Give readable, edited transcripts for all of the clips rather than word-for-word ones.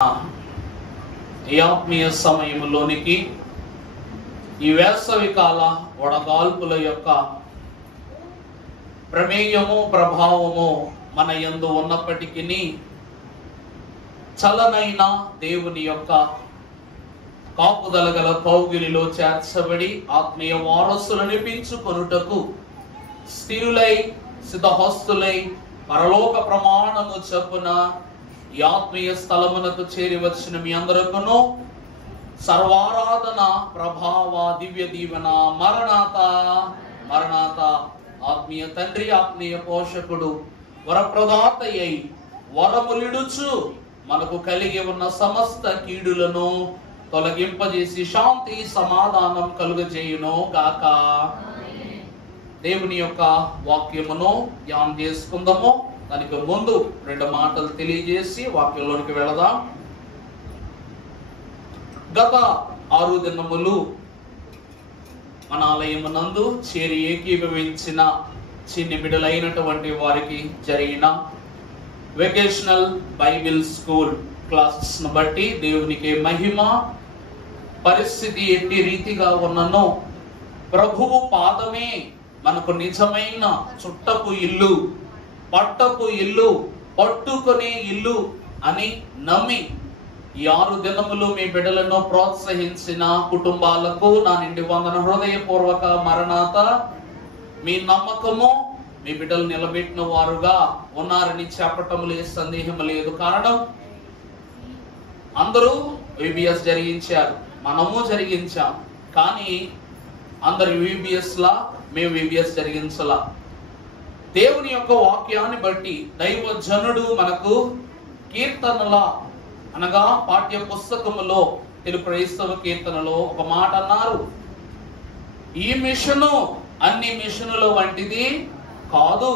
ఈ ఆత్మీయ సమయంలోనికి ఈ వేసవి కాల వడగాల్పుల యొక్క ప్రమేయము ప్రభావము మన యందు ఉన్నప్పటికీ చలనైన దేవుని యొక్క కాపుదల గల కౌగిలిలో చేర్చబడి ఆత్మీయ వారసులను పెంచుకొనుటకు స్థిరులై సిద్ధహస్తులై పరలోక ప్రమాణము చొప్పున ఈ ఆత్మీయ స్థలమునకు చేరి వచ్చిన మీ అందరికను సర్వారాధన ప్రభావ దివ్య దీవెన మరణాత మరణాత. ఆత్మీయ తండ్రి, ఆత్మీయ పోషకుడు, వరప్రదాత అయి వరములిడుచు మనకు కలిగి ఉన్న సమస్త కీడులను తొలగింపజేసి శాంతి సమాధానం కలుగజేయును గాక. దేవుని యొక్క వాక్యమును ధ్యానం చేసుకుందాము. దానికి ముందు రెండు మాటలు తెలియజేసి వాక్యంలోనికి వెళదాం. గత 6 దినములు మన ఆలయమునందు చేరి ఏకీభవించిన చిన్ని బిడ్డలైనటువంటి వారికి జరిగిన వెకేషనల్ బైబిల్ స్కూల్ క్లాసెస్ ను బట్టి దేవునికి మహిమ. పరిస్థితి ఎట్టి రీతిగా ఉన్ననో ప్రభువు పాదమే మనకు నిజమైన చుట్టపు ఇల్లు, పట్టపు ఇల్లు, పట్టుకునే ఇల్లు అని నమ్మి ఈ 6 దినములు మీ బిడ్డలను ప్రోత్సహించిన కుటుంబాలకు నా నిండి వందన హృదయపూర్వక మరణాత. మీ నమ్మకము మీ బిడ్డలు నిలబెట్టిన వారుగా ఉన్నారని చెప్పటంలో సందేహం లేదు. కారణం, అందరూ విబిఎస్ జరిగించారు, మనము జరిగించాం. కానీ అందరు విబిఎస్ లా మేము విబిఎస్ జరిగించలా. దేవుని యొక్క వాక్యాన్ని బట్టి దైవజనుడు మనకు కీర్తనల అనగా పాఠ్య పుస్తకములో తెలుగు క్రైస్తవ కీర్తనలో ఒక మాట అన్నారు. ఈ మిషను అన్ని మిషనుల వంటిది కాదు,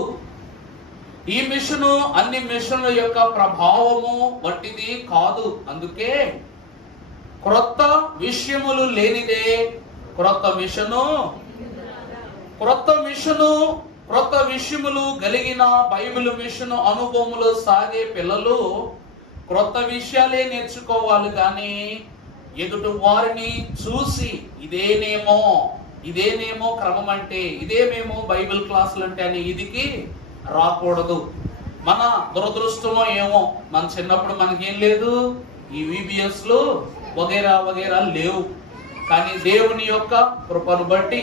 ఈ మిషను అన్ని మిషనుల యొక్క ప్రభావము వంటిది కాదు. అందుకే క్రొత్త విషయములు లేనిదే క్రొత్త మిషను, క్రొత్త విషయములు కలిగిన బైబిల్ మిషను అనుభవములు సాగే పిల్లలు క్రొత్త విషయాలే నేర్చుకోవాలి. కానీ ఎదుటి వారిని చూసి ఇదేనేమో క్రమం అంటే, ఇదేమేమో బైబిల్ క్లాసులు అంటే అని ఇదికి రాకూడదు. మన దురదృష్టమో ఏమో, మన చిన్నప్పుడు మనకేం లేదు, ఈ విబిఎస్ లు వగైరా వగైరా లేవు. కానీ దేవుని యొక్క కృపను బట్టి,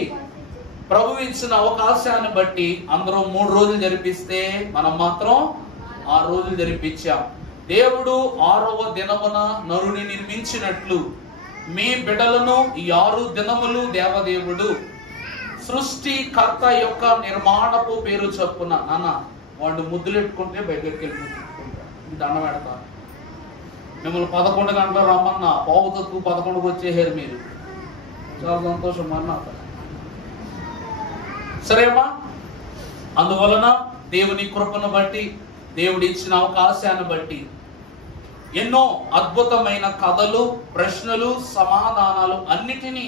ప్రభు ఇచ్చిన అవకాశాన్ని బట్టి అందరూ 3 రోజులు జరిపిస్తే మనం మాత్రం 6 రోజులు జరిపించాం. దేవుడు 6వ దినమున నరుని నిర్మించినట్లు మీ బిడ్డలను ఈ 6 దినములు దేవదేవుడు సృష్టికర్త యొక్క నిర్మాణపు పేరు చొప్పున, నాన్న వాడు ముద్దులెట్టుకుంటే బయటకి వెళ్ళి దండం పెడతారు. మిమ్మల్ని 11 గంటలు రమ్మన్నా 11:15 వచ్చేసారు మీరు. చాలా సంతోషం అన్న. సరేమా? అందువలన దేవుని కృపను బట్టి, దేవుడి ఇచ్చిన అవకాశాన్ని బట్టి ఎన్నో అద్భుతమైన కథలు, ప్రశ్నలు, సమాధానాలు అన్నిటినీ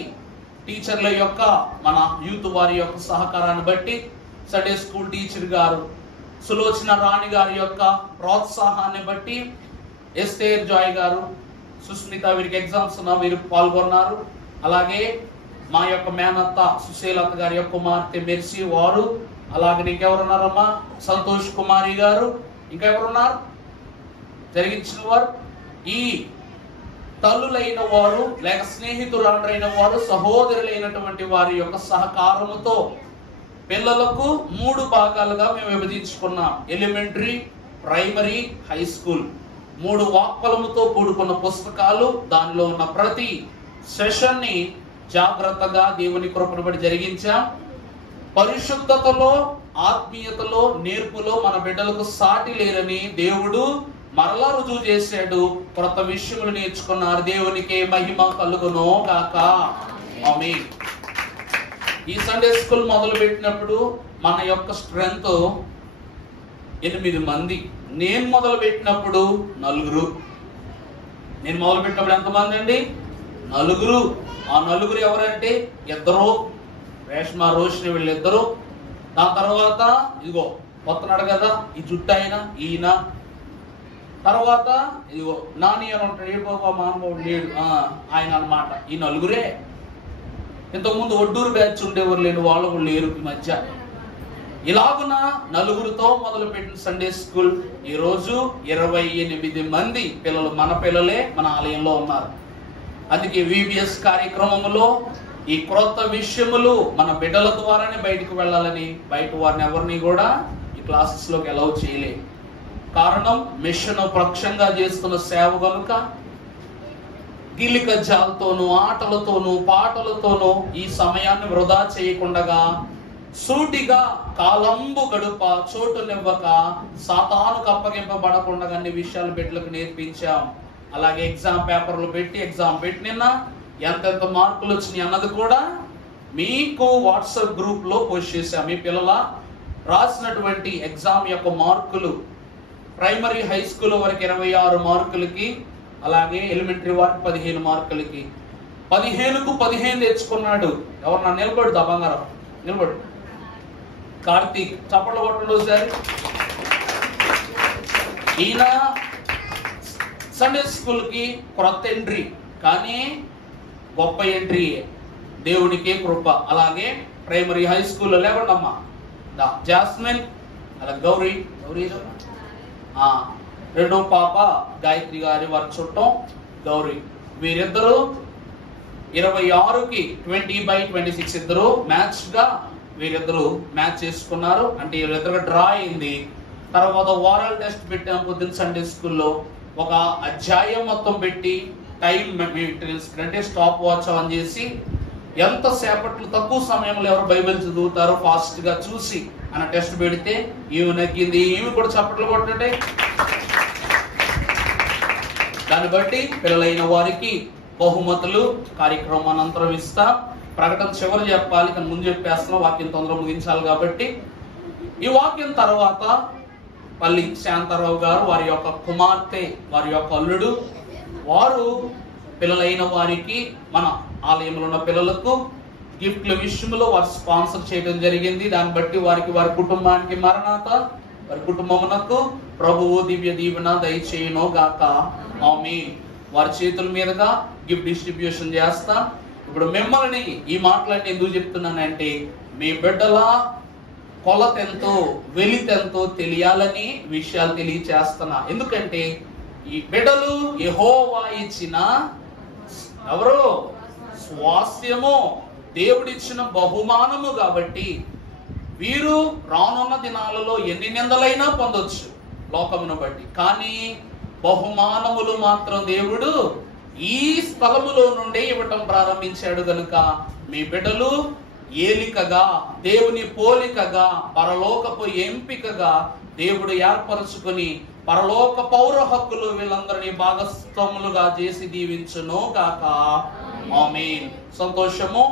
టీచర్ల యొక్క, మన యూత్ వారి యొక్క సహకారాన్ని బట్టి, సండే స్కూల్ టీచర్ గారు సులోచన రాణి గారి యొక్క ప్రోత్సాహాన్ని బట్టి, ఎస్ఏర్ జాయ్ గారు, సుస్మిత వీరికి ఎగ్జామ్స్ ఉన్నా వీరు పాల్గొన్నారు. అలాగే మా యొక్క మేనత్త సుశీలత గారి యొక్క కుమార్తె మెర్సీ వారు, అలాగే ఇంకెవరున్నారమ్మా, సంతోష్ కుమారి గారు, ఇంకెవరున్నారు జరిగించిన వారు, ఈ తల్లులైన వారు లేక స్నేహితురాండ్రైన వారు, సహోదరులైనటువంటి వారి యొక్క సహకారముతో పిల్లలకు 3 భాగాలుగా మేము విభజించుకున్నాం. Elementary, primary, high school. 3 వాక్పలముతో కూడుకున్న పుస్తకాలు. దానిలో ఉన్న ప్రతి సెషన్ ని జాగ్రత్తగా దేవుని కృపను బట్టి జరిగించాం. పరిశుద్ధతలో, ఆత్మీయతలో, నేర్పులో మన బిడ్డలకు సాటి లేరని దేవుడు మరలా రుజువు చేశాడు. కొత్త విషయములు నేర్చుకున్నారు. దేవునికి మహిమ కలుగును గాక. ఆమేన్. ఈ సండే స్కూల్ మొదలు పెట్టినప్పుడు మన యొక్క స్ట్రెంత్ 8 మంది. నేను మొదలు పెట్టినప్పుడు 4. నేను మొదలు పెట్టినప్పుడు ఎంతమంది అండి? 4. ఆ 4 ఎవరంటే 2, రేష్మా, రోషిని, వీళ్ళిద్దరు. దాని తర్వాత ఇదిగో వస్తున్నాడు కదా ఈ జుట్టు ఆయన, ఈయన తర్వాత ఇదిగో నాని అని ఉంటాడు, ఏ బాబా మానవుడు లేడు ఆయన అన్నమాట. ఈ నలుగురే. ఇంతకుముందు ఒడ్డూరు బ్యాచ్ ఉండేవారు లేని వాళ్ళు కూడా లేరు ఈ మధ్య. ఇలాగున నలుగురితో మొదలుపెట్టిన సండే స్కూల్ ఈరోజు 28 మంది పిల్లలు, మన పిల్లలే మన ఆలయంలో ఉన్నారు. అందుకే VBS కార్యక్రమంలో ఈ క్రొత్త విషయములు మన బిడ్డల ద్వారానే బయటకు వెళ్ళాలని బయట వారిని ఎవరిని కూడా ఈ క్లాసెస్ లోకి అలౌ చేయలే. కారణం మిషన్ పక్షంగా చేస్తున్న సేవ కనుక గిలిక జాలతోనూ ఆటలతోనూ పాటలతోనూ ఈ సమయాన్ని వృధా చేయకుండా సూటిగా కాలంబు గడుప చోటునివ్వక సాతానుకు అప్పగింపబడకుండా అన్ని విషయాలు బిడ్డలకు నేర్పించాం. అలాగే ఎగ్జామ్ పేపర్లు పెట్టి నిన్న ఎంతెంత మార్కులు వచ్చినాయి అన్నది కూడా మీకు వాట్సాప్ గ్రూప్ లో పోస్ట్ చేశాం. మీ పిల్లల రాసినటువంటి ఎగ్జామ్ యొక్క మార్కులు ప్రైమరీ హై స్కూల్ వరకు 26 మార్కులకి, అలాగే ఎలిమెంటరీ వారికి 15 మార్కులకి 15కు 15 తెచ్చుకున్నాడు. ఎవరు నా నిలబడు బంగారం నిలబడు కార్తీక్, చప్పట్లు కొట్టండి ఒకసారి. ఈయన సండే స్కూల్ కి క్రొత్త ఎంట్రీ, కానీ గొప్ప ఎంట్రీ, దేవునికి కృప. అలాగే ప్రైమరీ హై స్కూల్లో లేకుండమ్మా జాస్మిన్, అలా గౌరీ రెండో పాప గాయత్రి గారి వారి చుట్టం గౌరీ, వీరిద్దరూ 26కి 20/26 ఇద్దరు మ్యాచ్ గా వీరిద్దరు మ్యాచ్ చేసుకున్నారు. అంటే వీరిద్దరు డ్రా అయింది. తర్వాత ఓరల్ టెస్ట్ పెట్టాం పొద్దున్న సండే స్కూల్లో. ఒక అధ్యాయం మొత్తం పెట్టి టైం అంటే స్టాప్ వాచ్ ఆన్ చేసి ఎంత సేపట్లో తక్కువ సమయంలో ఎవరు బైబిల్ చదువుతారో ఫాస్ట్ గా చూసి అన్న టెస్ట్ పెడితే ఈమె నగ్గింది. ఈమె కూడా చప్పట్లు కొట్టండి. దాన్ని బట్టి పిల్లలైన వారికి బహుమతులు కార్యక్రమం అనంతరం ఇస్తా. ప్రకటన చివరి చెప్పాలి, కానీ ముందు చెప్పేస్తున్నా, వాక్యం తొందరగా ముగించాలి కాబట్టి. ఈ వాక్యం తర్వాత పల్లి శాంతారావు గారు, వారి యొక్క కుమార్తె, వారి యొక్క అల్లుడు, వారు పిల్లలైన వారికి మన ఆలయంలో ఉన్న పిల్లలకు గిఫ్ట్ల విషయంలో వారు స్పాన్సర్ చేయడం జరిగింది. దాన్ని బట్టి వారికి, వారి కుటుంబానికి మరణాత, వారి కుటుంబమునకు ప్రభువు దివ్య దీవెన దయచేయును గాక. ఆమేన్. వారి చేతుల మీదుగా గిఫ్ట్ డిస్ట్రిబ్యూషన్ చేస్తా. ఇప్పుడు మిమ్మల్ని ఈ మాటలన్నీ ఎందుకు చెప్తున్నానంటే, మీ బిడ్డల కొలతెంతో వెలితెంతో తెలియాలని విషయాలు తెలియచేస్తున్నా. ఎందుకంటే ఈ బిడ్డలు యెహోవా ఇచ్చిన ఎవరు స్వాస్థ్యము, దేవుడిచ్చిన బహుమానము కాబట్టి వీరు రానున్న దినాలలో ఎన్ని నిందలైనా పొందొచ్చు లోకమును బట్టి, కానీ బహుమానములు మాత్రం దేవుడు ఈ స్థలములో నుండే ఇవ్వటం ప్రారంభించాడు. కనుక మీ బిడ్డలు ఏలికగా, దేవుని పోలికగా, పరలోకపు ఎంపికగా దేవుడు ఏర్పరచుకుని పరలోక పౌర హక్కులు వీళ్ళందరినీ భాగస్వాములుగా చేసి దీవించును గాక. ఆమేన్. సంతోషము.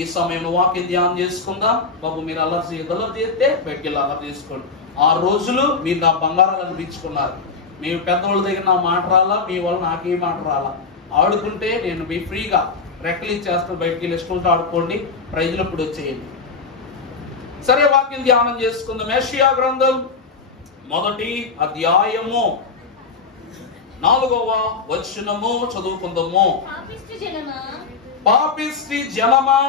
ఈ సమయంలో వాక్యం ధ్యానం చేసుకుందాం. బాబు మీరు అల్లరి చేస్తే బయటికి అల్లరి చేసుకోండి. 6 రోజులు మీరు నా బంగారాలు అనిపించుకున్నారు. మీ పెద్దవాళ్ళ దగ్గర నా మాట రాలా, మీ వాళ్ళు నాకే మాట రాలా. ఆడుకుంటే నేను మీ ఫ్రీగా రెక్కలు ఇచ్చేస్తాను, బయటికి వెళ్ళి స్కూల్తో ఆడుకోండి, ప్రైజులు ఇప్పుడు వచ్చేయండి. సరే, వాక్యం ధ్యానం చేసుకుందాం. యెషయా గ్రంథం 1వ అధ్యాయము 4వ వచనము చదువుకుందాము. పాపిష్టి జనమా,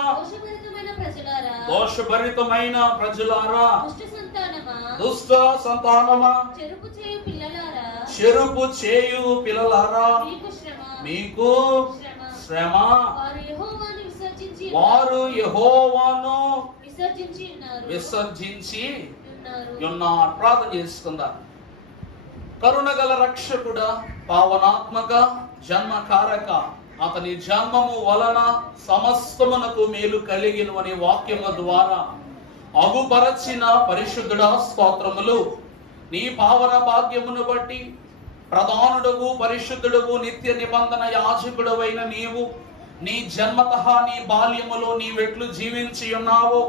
దోషభరితమైన ప్రజలారా, దుష్ట సంతానమా, చెరుపు చేయు పిల్లలారా, మీకు శ్రమ. వారు యెహోవాను విసర్జించి ఉన్నారు. ప్రార్థన చేసుకుందాం. కరుణగల రక్షకుడా, పావనాత్మక, జన్మకారక, అతని జన్మము వలన సమస్తమునకు మేలు కలిగిన అనే వాక్యము ద్వారా అగుపరచిన పరిశుద్ధుడా స్తోత్రములు. నీ పావన భాగ్యమును బట్టి ప్రధానుడవు, పరిశుద్ధుడవు, నిత్య నిబంధన యాజకుడవైన నీవు నీ జన్మతః నీ బాల్యములో నీవెట్లు జీవించి ఉన్నావో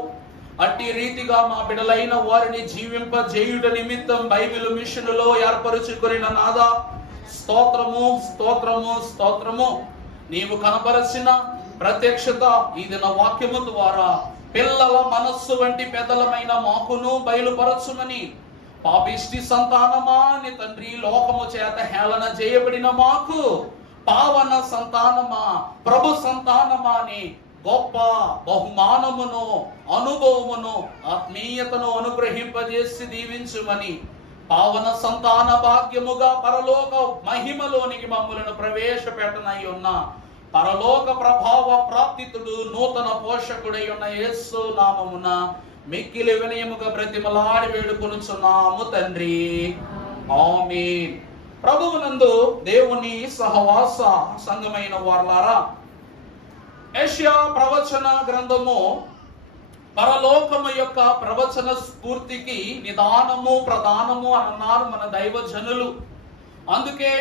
అట్టి రీతిగా మా బిడ్డలైన వారిని జీవింపజేయుట నిమిత్తం బైబిల్ మిషన్లో ఏర్పరచుకొనిన నాదా స్తోత్రము, స్తోత్రము, స్తోత్రము. నీవు కనపరచిన ప్రత్యక్షత ఈ దిన వాక్యము ద్వారా పిల్లల మనస్సు వంటి పెద్దలమైన మాకును బయలుపరచుమని పాపిష్టి సంతానమా అని తండ్రి లోకము చేత హేళన చేయబడిన మాకు పావన సంతానమా, ప్రభు సంతానమా అని గొప్ప బహుమానమును, అనుభవమును, ఆత్మీయతను అనుగ్రహింపజేసి దీవించుమని పావన సంతాన భాగ్యముగా పరలోక మహిమలోనికి మమ్ములను ప్రవేశపెట్టనై ఉన్న పరలోక ప్రభావ ప్రాప్తితుడు నూతన పోషకుడై ఉన్న యేసు నామమున మిక్కిలి వినయముగా బ్రతిమలాడి వేడుకొనుచున్నాము తండ్రి. ఆమేన్. ప్రభువునందు దేవుని సహవాస సంగమైన వారలారా, యెషయా ప్రవచన గ్రంథము పరలోకము యొక్క ప్రవచన స్ఫూర్తికి నిదానము ప్రధానము అన్నారు మన దైవజనులు. అందుకే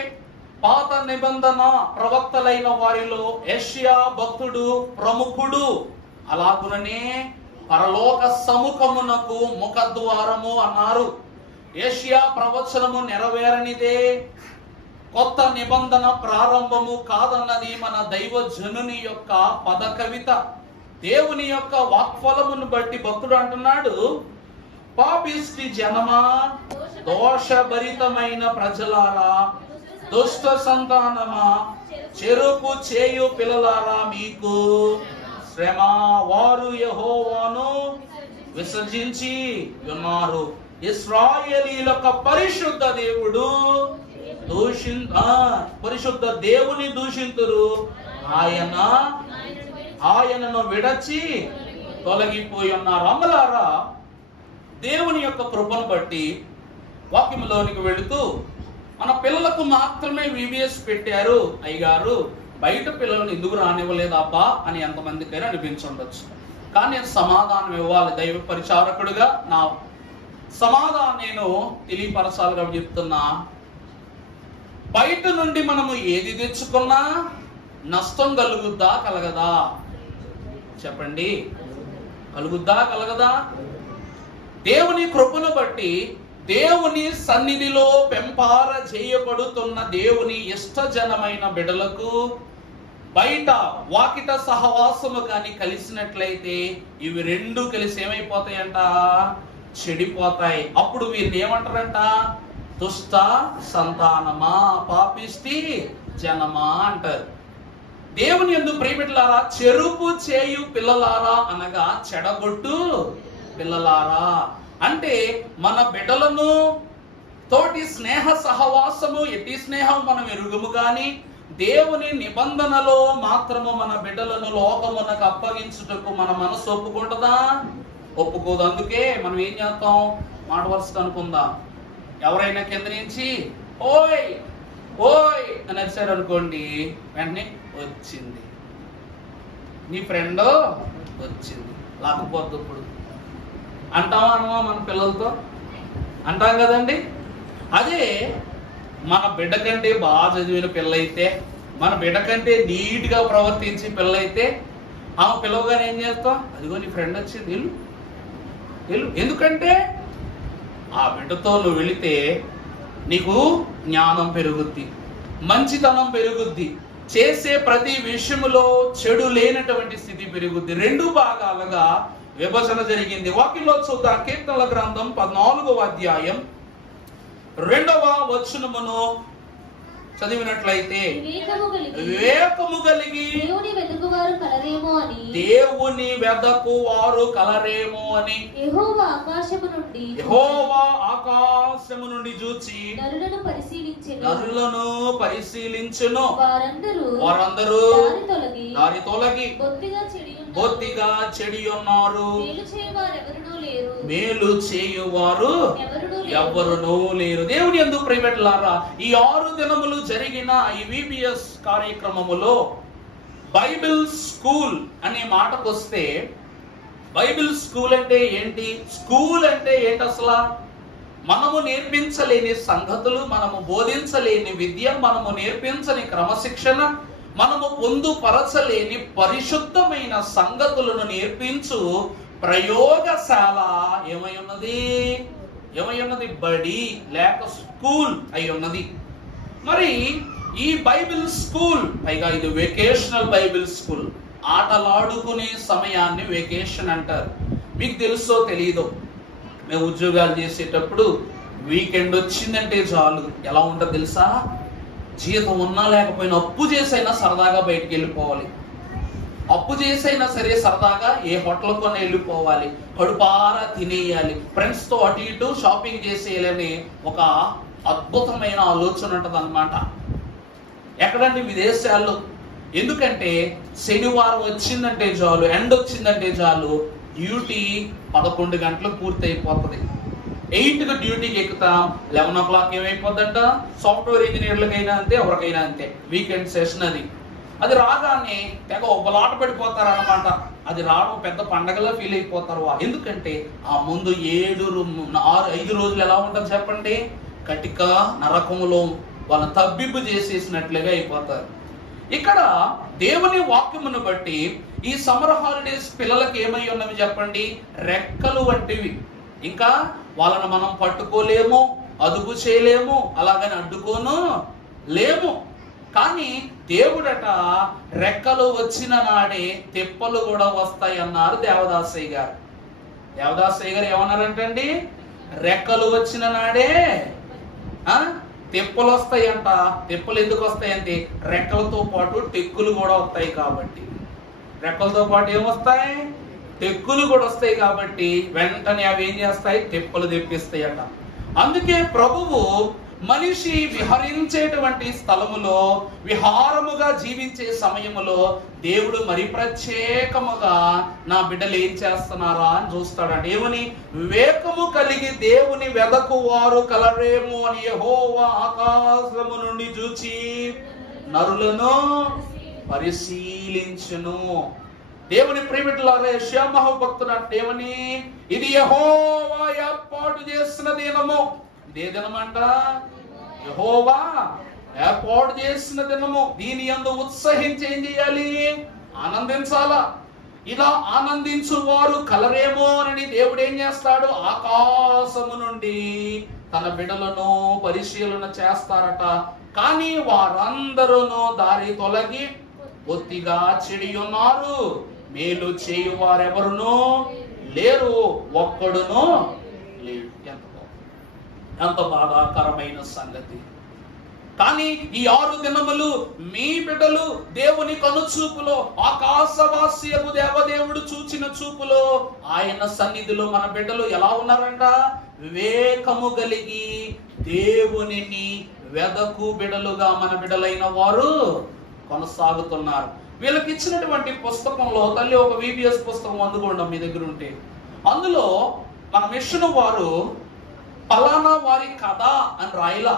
పాత నిబంధన ప్రవక్తలైన వారిలో యెషయా భక్తుడు ప్రముఖుడు. అలాగుననే పరలోక సముఖమునకు ముఖద్వారము అన్నారు. యెషయా ప్రవచనము నెరవేరనిదే, కొత్త నిబంధన ప్రారంభము కాదన్నది మన దైవజనుని యొక్క పద కవిత. దేవుని యొక్క వాక్ఫలమును బట్టి భక్తుడు అంటున్నాడు, పాపిష్టి జనమా, దోషభరితమైన ప్రజలారా, దుష్ట సంతానమా, చెరుపు చేయు పిల్లలారా మీకు శ్రమ. వారు యెహోవాను విసర్జించి ఉన్నారు. ఇశ్రాయేలీయుల పరిశుద్ధ దేవుడు పరిశుద్ధ దేవుని దూషింతురు. ఆయనను విడచి తొలగిపోయి ఉన్నారు. అమ్మలారా, దేవుని యొక్క కృపను బట్టి వాక్యంలోనికి వెళుతూ మన పిల్లలకు మాత్రమే VBS పెట్టారు అయ్యగారు, బయట పిల్లలను ఎందుకు రానివ్వలేదు అబ్బా అని ఎంతమందికైనా అనిపించుండొచ్చు. కానీ నేను సమాధానం ఇవ్వాలి. దైవ పరిచారకుడుగా నా సమాధానం నేను తెలియపరచాలిగా చెప్తున్నా. బయట నుండి మనము ఏది తెచ్చుకున్నా నష్టం కలుగుద్దా కలగదా? చెప్పండి, కలుగుద్దా కలగదా? దేవుని కృపను బట్టి దేవుని సన్నిధిలో పెంపార చేయబడుతున్న దేవుని ఇష్టజనమైన బిడలకు బయట వాకిట సహవాసము కానీ కలిసినట్లయితే ఇవి రెండు కలిసి ఏమైపోతాయంట? చెడిపోతాయి. అప్పుడు వీరిని ఏమంటారంట? దుష్ట సంతానమా, పాపిష్టి జనమా అంటారు. దేవుని యందు ప్రియబిడ్డలారా, చెరుపు చేయు పిల్లలారా అనగా చెడగొట్టు పిల్లలారా అంటే మన బిడ్డలను తోటి స్నేహ సహవాసము, ఎట్టి స్నేహం మనం ఎరుగుము గాని దేవుని నిబంధనలో మాత్రము మన బిడ్డలను లోకమునకు అప్పగించుటకు మన మనసు ఒప్పుకుంటుందా? ఒప్పుకోదు. అందుకే మనం ఏం చేస్తాం? మాట వరుస అనుకుందాం. ఎవరైనా కింద నుంచి ఓయ్ ఓయ్ అని వచ్చారు అనుకోండి, వెంటనే వచ్చింది నీ ఫ్రెండ్ వచ్చింది లేకపోతే ఇప్పుడు అంటావా అనవా? మన పిల్లలతో అంటాం కదండి. అదే మన బిడ్డ కంటే బాగా చదివిన పిల్లయితే, మన బిడ్డ కంటే నీట్గా ప్రవర్తించి పిల్లయితే ఆమె పిల్లవగానే ఏం చేస్తాం? అదిగో నీ ఫ్రెండ్ వచ్చింది, వెళ్ళు వెళ్ళు. ఎందుకంటే ఆ బిడ్డతో నువ్వు వెళితే నీకు జ్ఞానం పెరుగుద్ది, మంచితనం పెరుగుద్ది, చేసే ప్రతి విషయములో చెడు లేనటువంటి స్థితి పెరుగుద్ది. రెండు భాగాలుగా విభజన జరిగింది. వాక్యంలో చూద్దాం. కీర్తనల గ్రంథం 14వ అధ్యాయం 2వ వచనమును చదివినట్లయితే, వివేకము కలిగి దేవుని వెదకువారు కలరేమో అని యెహోవా ఆకాశము నుండి చూచి నరులను పరిశీలించును. వారందరూ దారి తొలగి బొత్తిగా చెడి ఉన్నారు. మేలు చేయువారు ఎవరునూ లేరు. దేవుని యందు ప్రియబిడ్డలారా, ఈ 6 దినములు జరిగిన ఈ VBS కార్యక్రమములో బైబిల్ స్కూల్ అనే మాటకొస్తే, బైబిల్ స్కూల్ అంటే ఏంటి? స్కూల్ అంటే ఏంటి అసలు? మనము నేర్పించలేని సంగతులు, మనము బోధించలేని విద్య, మనము నేర్పించని క్రమశిక్షణ, మనము పొందుపరచలేని పరిశుద్ధమైన సంగతులను నేర్పించు ప్రయోగశాల ఏమై ఉన్నది? బడి లేక స్కూల్ అయి ఉన్నది. మరి ఈ బైబిల్ స్కూల్, పైగా ఇది వెకేషనల్ బైబిల్ స్కూల్. ఆటలాడుకునే సమయాన్ని వెకేషన్ అంటారు. మీకు తెలుసో తెలీదో, మేము ఉద్యోగాలు చేసేటప్పుడు వీకెండ్ వచ్చిందంటే చాలు ఎలా ఉంటుందో తెలుసా? జీతం ఉన్నా లేకపోయినా అప్పు చేసైనా సరదాగా బయటికి వెళ్ళిపోవాలి. అప్పు చేసైనా సరే సరదాగా ఏ హోటల్ కొన్న వెళ్ళిపోవాలి, కడుపారా తినేయాలి, ఫ్రెండ్స్ తో అటు ఇటు షాపింగ్ చేసేయాలని ఒక అద్భుతమైన ఆలోచన ఉంటుంది అన్నమాట. ఎక్కడండి? విదేశాల్లో. ఎందుకంటే శనివారం వచ్చిందంటే చాలు, ఎండ్ వచ్చిందంటే చాలు, డ్యూటీ 11 గంటలకు పూర్తి అయిపోతుంది. 8కి డ్యూటీకి ఎక్కుతాం, 11 o'clock ఏమైపోద్దంట? సాఫ్ట్వేర్ ఇంజనీర్లకైనా అంతే, ఎవరికైనా అంతే. వీకెండ్ సెషన్ అది రాగానే తెగ ఒబ్బలాట పడిపోతారు అనమాట. అది రావడం పెద్ద పండగలా ఫీల్ అయిపోతారు. ఎందుకంటే ఆ ముందు 5 రోజులు ఎలా ఉంటుంది చెప్పండి? కటిక నరకములో వాళ్ళ తబ్బిబ్బు చేసేసినట్లుగా అయిపోతారు. ఇక్కడ దేవుని వాక్యమును బట్టి ఈ సమ్మర్ హాలిడేస్ పిల్లలకి ఏమై ఉన్నవి చెప్పండి? రెక్కలు వంటివి. ఇంకా వాళ్ళను మనం పట్టుకోలేము, అదుపు చేయలేము, అలాగని అడ్డుకోను లేము. కానీ దేవుడట రెక్కలు వచ్చిన నాడే తెప్పలు కూడా వస్తాయి అన్నారు దేవదాసయ్య గారు. దేవదాసయ్య గారు ఏమన్నారంటండి? రెక్కలు వచ్చిన నాడే తెప్పలు వస్తాయంట. తెప్పలు ఎందుకు వస్తాయంటే రెక్కలతో పాటు టెక్కులు కూడా వస్తాయి కాబట్టి. రెక్కలతో పాటు ఏమొస్తాయి? టెక్కులు కూడా వస్తాయి కాబట్టి వెంటనే అవి ఏం చేస్తాయి? తెప్పలు తెప్పిస్తాయట. అందుకే ప్రభువు మనిషి విహరించేటువంటి స్థలములో, విహారముగా జీవించే సమయములో దేవుడు మరి ప్రత్యేకముగా నా బిడ్డలు ఏం చేస్తున్నారా అని చూస్తాడంట. ఏమని? వివేకము కలిగి దేవుని వెదకు వారు కలరేమో అని యెహోవా ఆకాశము నుండి చూచి నరులను పరిశీలించును. దేవుని ప్రియమిత్రులారా, యెషయా మహాభక్తుడు అంటే ఏమని? ఇది యెహోవా ఏర్పాటు చేసిన దినము. ఇదే దినమంట యెహోవా ఏర్పాటు చేసిన దినము. దీని యందు ఉత్సహించి ఏం చేయాలి? ఆనందించాలా. ఇలా ఆనందించు వారు కలరేమో అని దేవుడు ఏం చేస్తాడు? ఆకాశము నుండి తన బిడ్డలను పరిశీలన చేస్తారట. కానీ వారందరూ దారి తొలగి బొత్తిగా చెడి ఉన్నారు, మేలు చేయువారెవరునూ లేరు, ఒక్కడును లేడు. ఎంత బాధాకరమైన సంగతి. కానీ ఈ 6 దినములు మీ బిడ్డలు దేవుని కనుచూపులో, ఆకాశవాస్యపు దేవదేవుడు చూచిన చూపులో, ఆయన సన్నిధిలో మన బిడ్డలు ఎలా ఉన్నారంట? వివేకము కలిగి దేవునిని వెదకు బిడలుగా మన బిడలైన వారు కొనసాగుతున్నారు. వీళ్ళకి ఇచ్చినటువంటి పుస్తకంలో తల్లి ఒక VBS పుస్తకం అందుకోండి మీ దగ్గర ఉంటే, అందులో మన మిషన్ వారు పలానా వారి కథ అని రాయలా.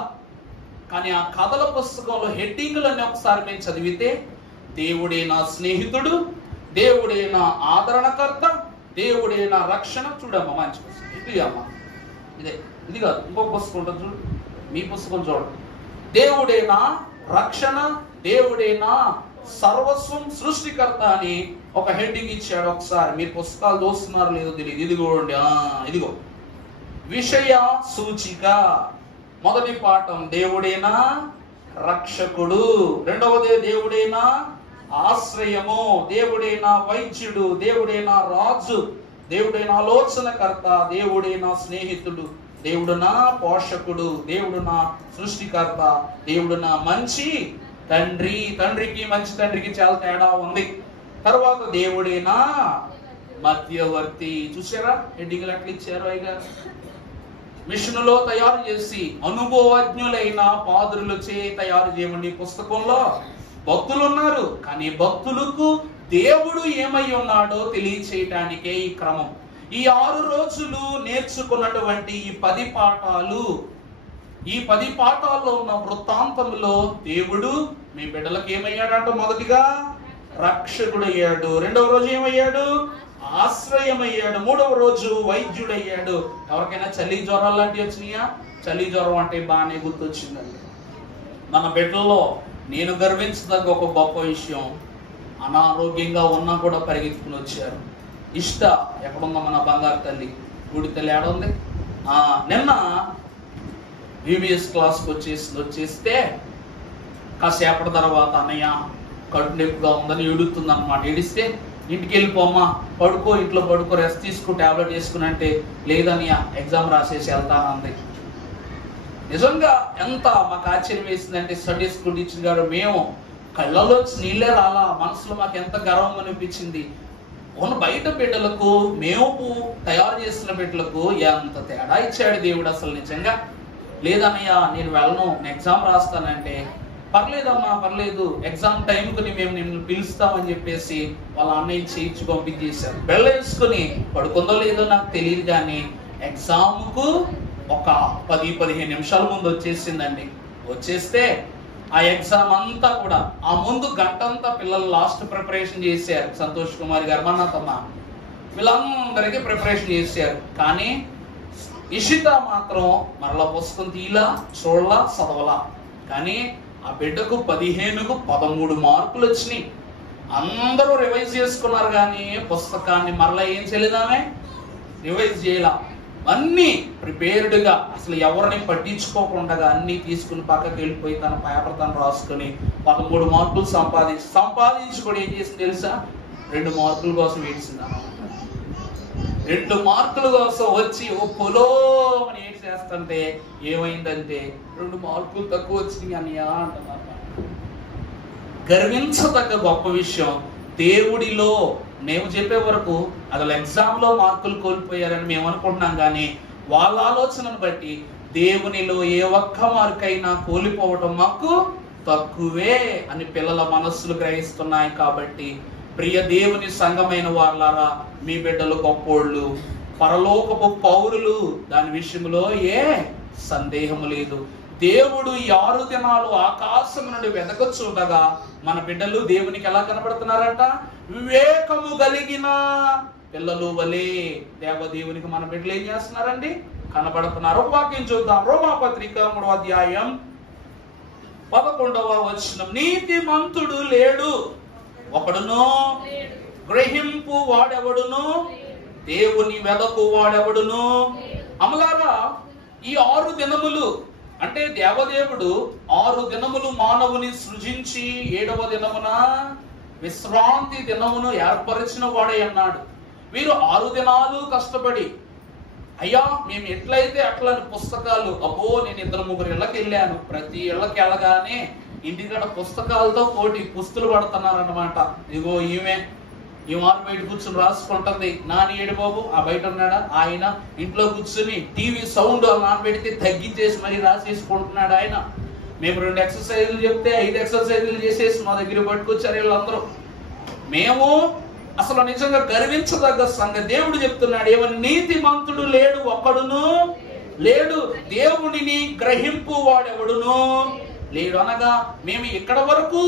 కానీ ఆ కథల పుస్తకంలో హెడ్డింగ్లన్నీ ఒకసారి మేము చదివితే, దేవుడే నా స్నేహితుడు, దేవుడే నా ఆదరణకర్త, దేవుడే నా రక్షణ. చూడమ్మా మంచి పుస్తకం ఇది అమ్మా, ఇది కాదు ఇంకొక పుస్తకం ఉంటుంది చూడు, మీ పుస్తకం చూడండి. దేవుడే నా రక్షణ, దేవుడే నా సర్వస్వం, సృష్టికర్త అని ఒక హెడ్డింగ్ ఇచ్చాడు. ఒకసారి మీరు పుస్తకాలు చూస్తున్నారో లేదో తెలియదు. ఇదిగోండి, ఇదిగో విషయ సూచిక. మొదటి పాఠం దేవుడేనా రక్షకుడు, రెండవది దేవుడేనా ఆశ్రయము, దేవుడేనా వైద్యుడు, దేవుడేనా రాజు, దేవుడేనా ఆలోచనకర్త, దేవుడేనా స్నేహితుడు, దేవుడు నా పోషకుడు, దేవుడు నా సృష్టికర్త, దేవుడు నా మంచి తండ్రి. తండ్రికి మంచి తండ్రికి చాలా తేడా ఉంది. తర్వాత దేవుడేనా మధ్యవర్తి. చూసారా హెడ్డింగ్లు అట్లా ఇచ్చారు? అయ్యగా మిషన్లో తయారు చేసి అనుభవజ్ఞులైన పాదురులచే తయారు చేయమని పుస్తకంలో భక్తులు ఉన్నారు. కానీ భక్తులకు దేవుడు ఏమై ఉన్నాడో తెలియచేయటానికే ఈ క్రమం. ఈ 6 రోజులు నేర్చుకున్నటువంటి ఈ 10 పాఠాలు, ఈ 10 పాఠాల్లో ఉన్న వృత్తాంతంలో దేవుడు మీ బిడ్డలకు ఏమయ్యాడంట? మొదటిగా రక్షకుడయ్యాడు, రెండవ రోజు ఏమయ్యాడు? ఆశ్రయమయ్యాడు, మూడవ రోజు వైద్యుడయ్యాడు. ఎవరికైనా చలి జ్వరాలు లాంటివి వచ్చినాయా? చలి జ్వరం అంటే బాగానే గుర్తొచ్చిందండి. మన బిడ్డల్లో నేను గర్వించదగ్గ ఒక గొప్ప విషయం, అనారోగ్యంగా ఉన్నా కూడా పరిగెత్తుకుని వచ్చారు. ఎక్కడుందా మన బంగారు తల్లి? గుడి తల్లి ఏడుంది? నిన్న VBS క్లాస్కి వచ్చేస్తే కాసేపటి తర్వాత అన్నయ్య కడుపు నొప్పిగా ఉందని ఏడుతుంది అనమాట. ఏడిస్తే ఇంటికి వెళ్ళిపోమ్మా, పడుకో, ఇంట్లో పడుకో, రెస్ట్ తీసుకో, టాబ్లెట్ వేసుకుని అంటే లేదన్నయ్య ఎగ్జామ్ రాసేసి వెళ్తానంది. నిజంగా ఎంత మాకు ఆశ్చర్యం వేసిందంటే సండే స్కూల్ టీచర్ గారు మేము కళ్ళలో నీళ్ళే రాలా, మనసులో మాకు ఎంత గర్వం అనిపించింది. ఉన్న బయట బిడ్డలకు మేము తయారు చేసిన బిడ్డలకు ఎంత తేడా ఇచ్చాడు దేవుడు అసలు. నిజంగా లేదన్నయ్య నేను వెళ్ళను, ఎగ్జామ్ రాస్తానంటే పర్లేదమ్మా పర్లేదు, ఎగ్జామ్ టైంకి మేము నిన్ను పిలుస్తామని చెప్పేసి వాళ్ళ అన్నయ్య చేయించి పంపించేశారు. వెళ్ళేసుకుని పడుకుందో లేదో నాకు తెలియదు, కానీ ఎగ్జామ్కు ఒక 10-15 నిమిషాల ముందు వచ్చేసిందండి. వచ్చేస్తే ఆ ఎగ్జామ్ అంతా కూడా ఆ ముందు గంట అంతా పిల్లలు లాస్ట్ ప్రిపరేషన్ చేశారు. సంతోష్ కుమార్ గారు, మన్నతమ్మ వీళ్ళందరికీ ప్రిపరేషన్ చేశారు. కానీ ఇషిత మాత్రం మరలా పుస్తకం తీలా, చూడలా, చదవలా. కానీ ఆ బిడ్డకు 15కు 13 మార్కులు వచ్చినాయి. అందరూ రివైజ్ చేసుకున్నారు, కానీ పుస్తకాన్ని మరలా ఏం చేయలేదామే, రివైజ్ చేయలా. అన్ని ప్రిపేర్డ్గా అసలు ఎవరిని పట్టించుకోకుండా అన్ని తీసుకుని పక్కకి వెళ్ళిపోయి తన పేపర్ తను రాసుకుని 13 మార్కులు సంపాదించుకొని ఏం చేసింది తెలుసా, 2 మార్కుల కోసం ఏడ్చింది అన్నమాట. 2 మార్కుల కోసం వచ్చి ఓ పొలో అని ఏడ్చేస్తుంటే ఏమైందంటే 2 మార్కులు తక్కువ వచ్చినాయి అనియా అంటున్నారు. గర్వించదగ్గ గొప్ప విషయం దేవుడిలో. మేము చెప్పే వరకు అసలు ఎగ్జామ్ లో మార్కులు కోల్పోయారని మేము అనుకుంటున్నాం, కానీ వాళ్ళ ఆలోచనను బట్టి దేవునిలో ఏ ఒక్క మార్కైనా కోల్పోవటం మాకు తక్కువే అని పిల్లల మనస్సులు గ్రహిస్తున్నాయి. కాబట్టి ప్రియ దేవుని సంఘమైన వాళ్ళారా, మీ బిడ్డలు గొప్పోళ్ళు, పరలోకపు పౌరులు, దాని విషయంలో ఏ సందేహము లేదు. దేవుడు ఈ 6 దినాలు ఆకాశం నుండి వెతక చూడగా మన బిడ్డలు దేవునికి ఎలా కనబడుతున్నారంట, వివేకము కలిగిన పిల్లలు వలే దేవదేవునికి మన బిడ్డలు ఏం చేస్తున్నారండి, కనబడుతున్నారు. ఒక వాక్యం చూద్దాం. రోమాపత్రిక 3వ అధ్యాయం 11వ వచనం. నీతిమంతుడు లేడు ఒకడును, గ్రహింపు వాడెవడును, దేవుని వెదకు వాడెవడును. అమలారా, ఈ 6 దినములు అంటే దేవదేవుడు 6 దినములు మానవుని సృజించి 7వ దినమున విశ్రాంతి దినమును ఏర్పరిచిన వాడే అన్నాడు. వీరు 6 దినాలు కష్టపడి, అయ్యా మేము ఎట్లయితే అట్లని పుస్తకాలు, అబ్బో నేను 2-3 ఇళ్ళకి వెళ్ళాను, ప్రతి ఇళ్ళకి వెళ్ళగానే ఇంటికాడ పుస్తకాలతో పోటీ పుస్తులు పడుతున్నారన్నమాట. ఇదిగో ఈ వారు బయట కూర్చుని రాసుకుంటుంది. నాని ఏడు బాబు ఆ బయట ఉన్నాడా, ఆయన ఇంట్లో కూర్చుని టీవీ సౌండ్ నానబెడితే తగ్గించేసి మరీ రాసేసుకుంటున్నాడు ఆయన. మేము 2 ఎక్సర్సైజులు చెప్తే 5 ఎక్సర్సైజులు చేసేసి మా దగ్గర పట్టుకొచ్చారు వీళ్ళందరూ. మేము అసలు నిజంగా గర్వించదగ్గ సంగతి. దేవుడు చెప్తున్నాడు, ఏమని, నీతిమంతుడు లేడు ఒక్కడును లేడు, దేవుడిని గ్రహింపు వాడెవడును లేడు. అనగా మేము ఇక్కడ వరకు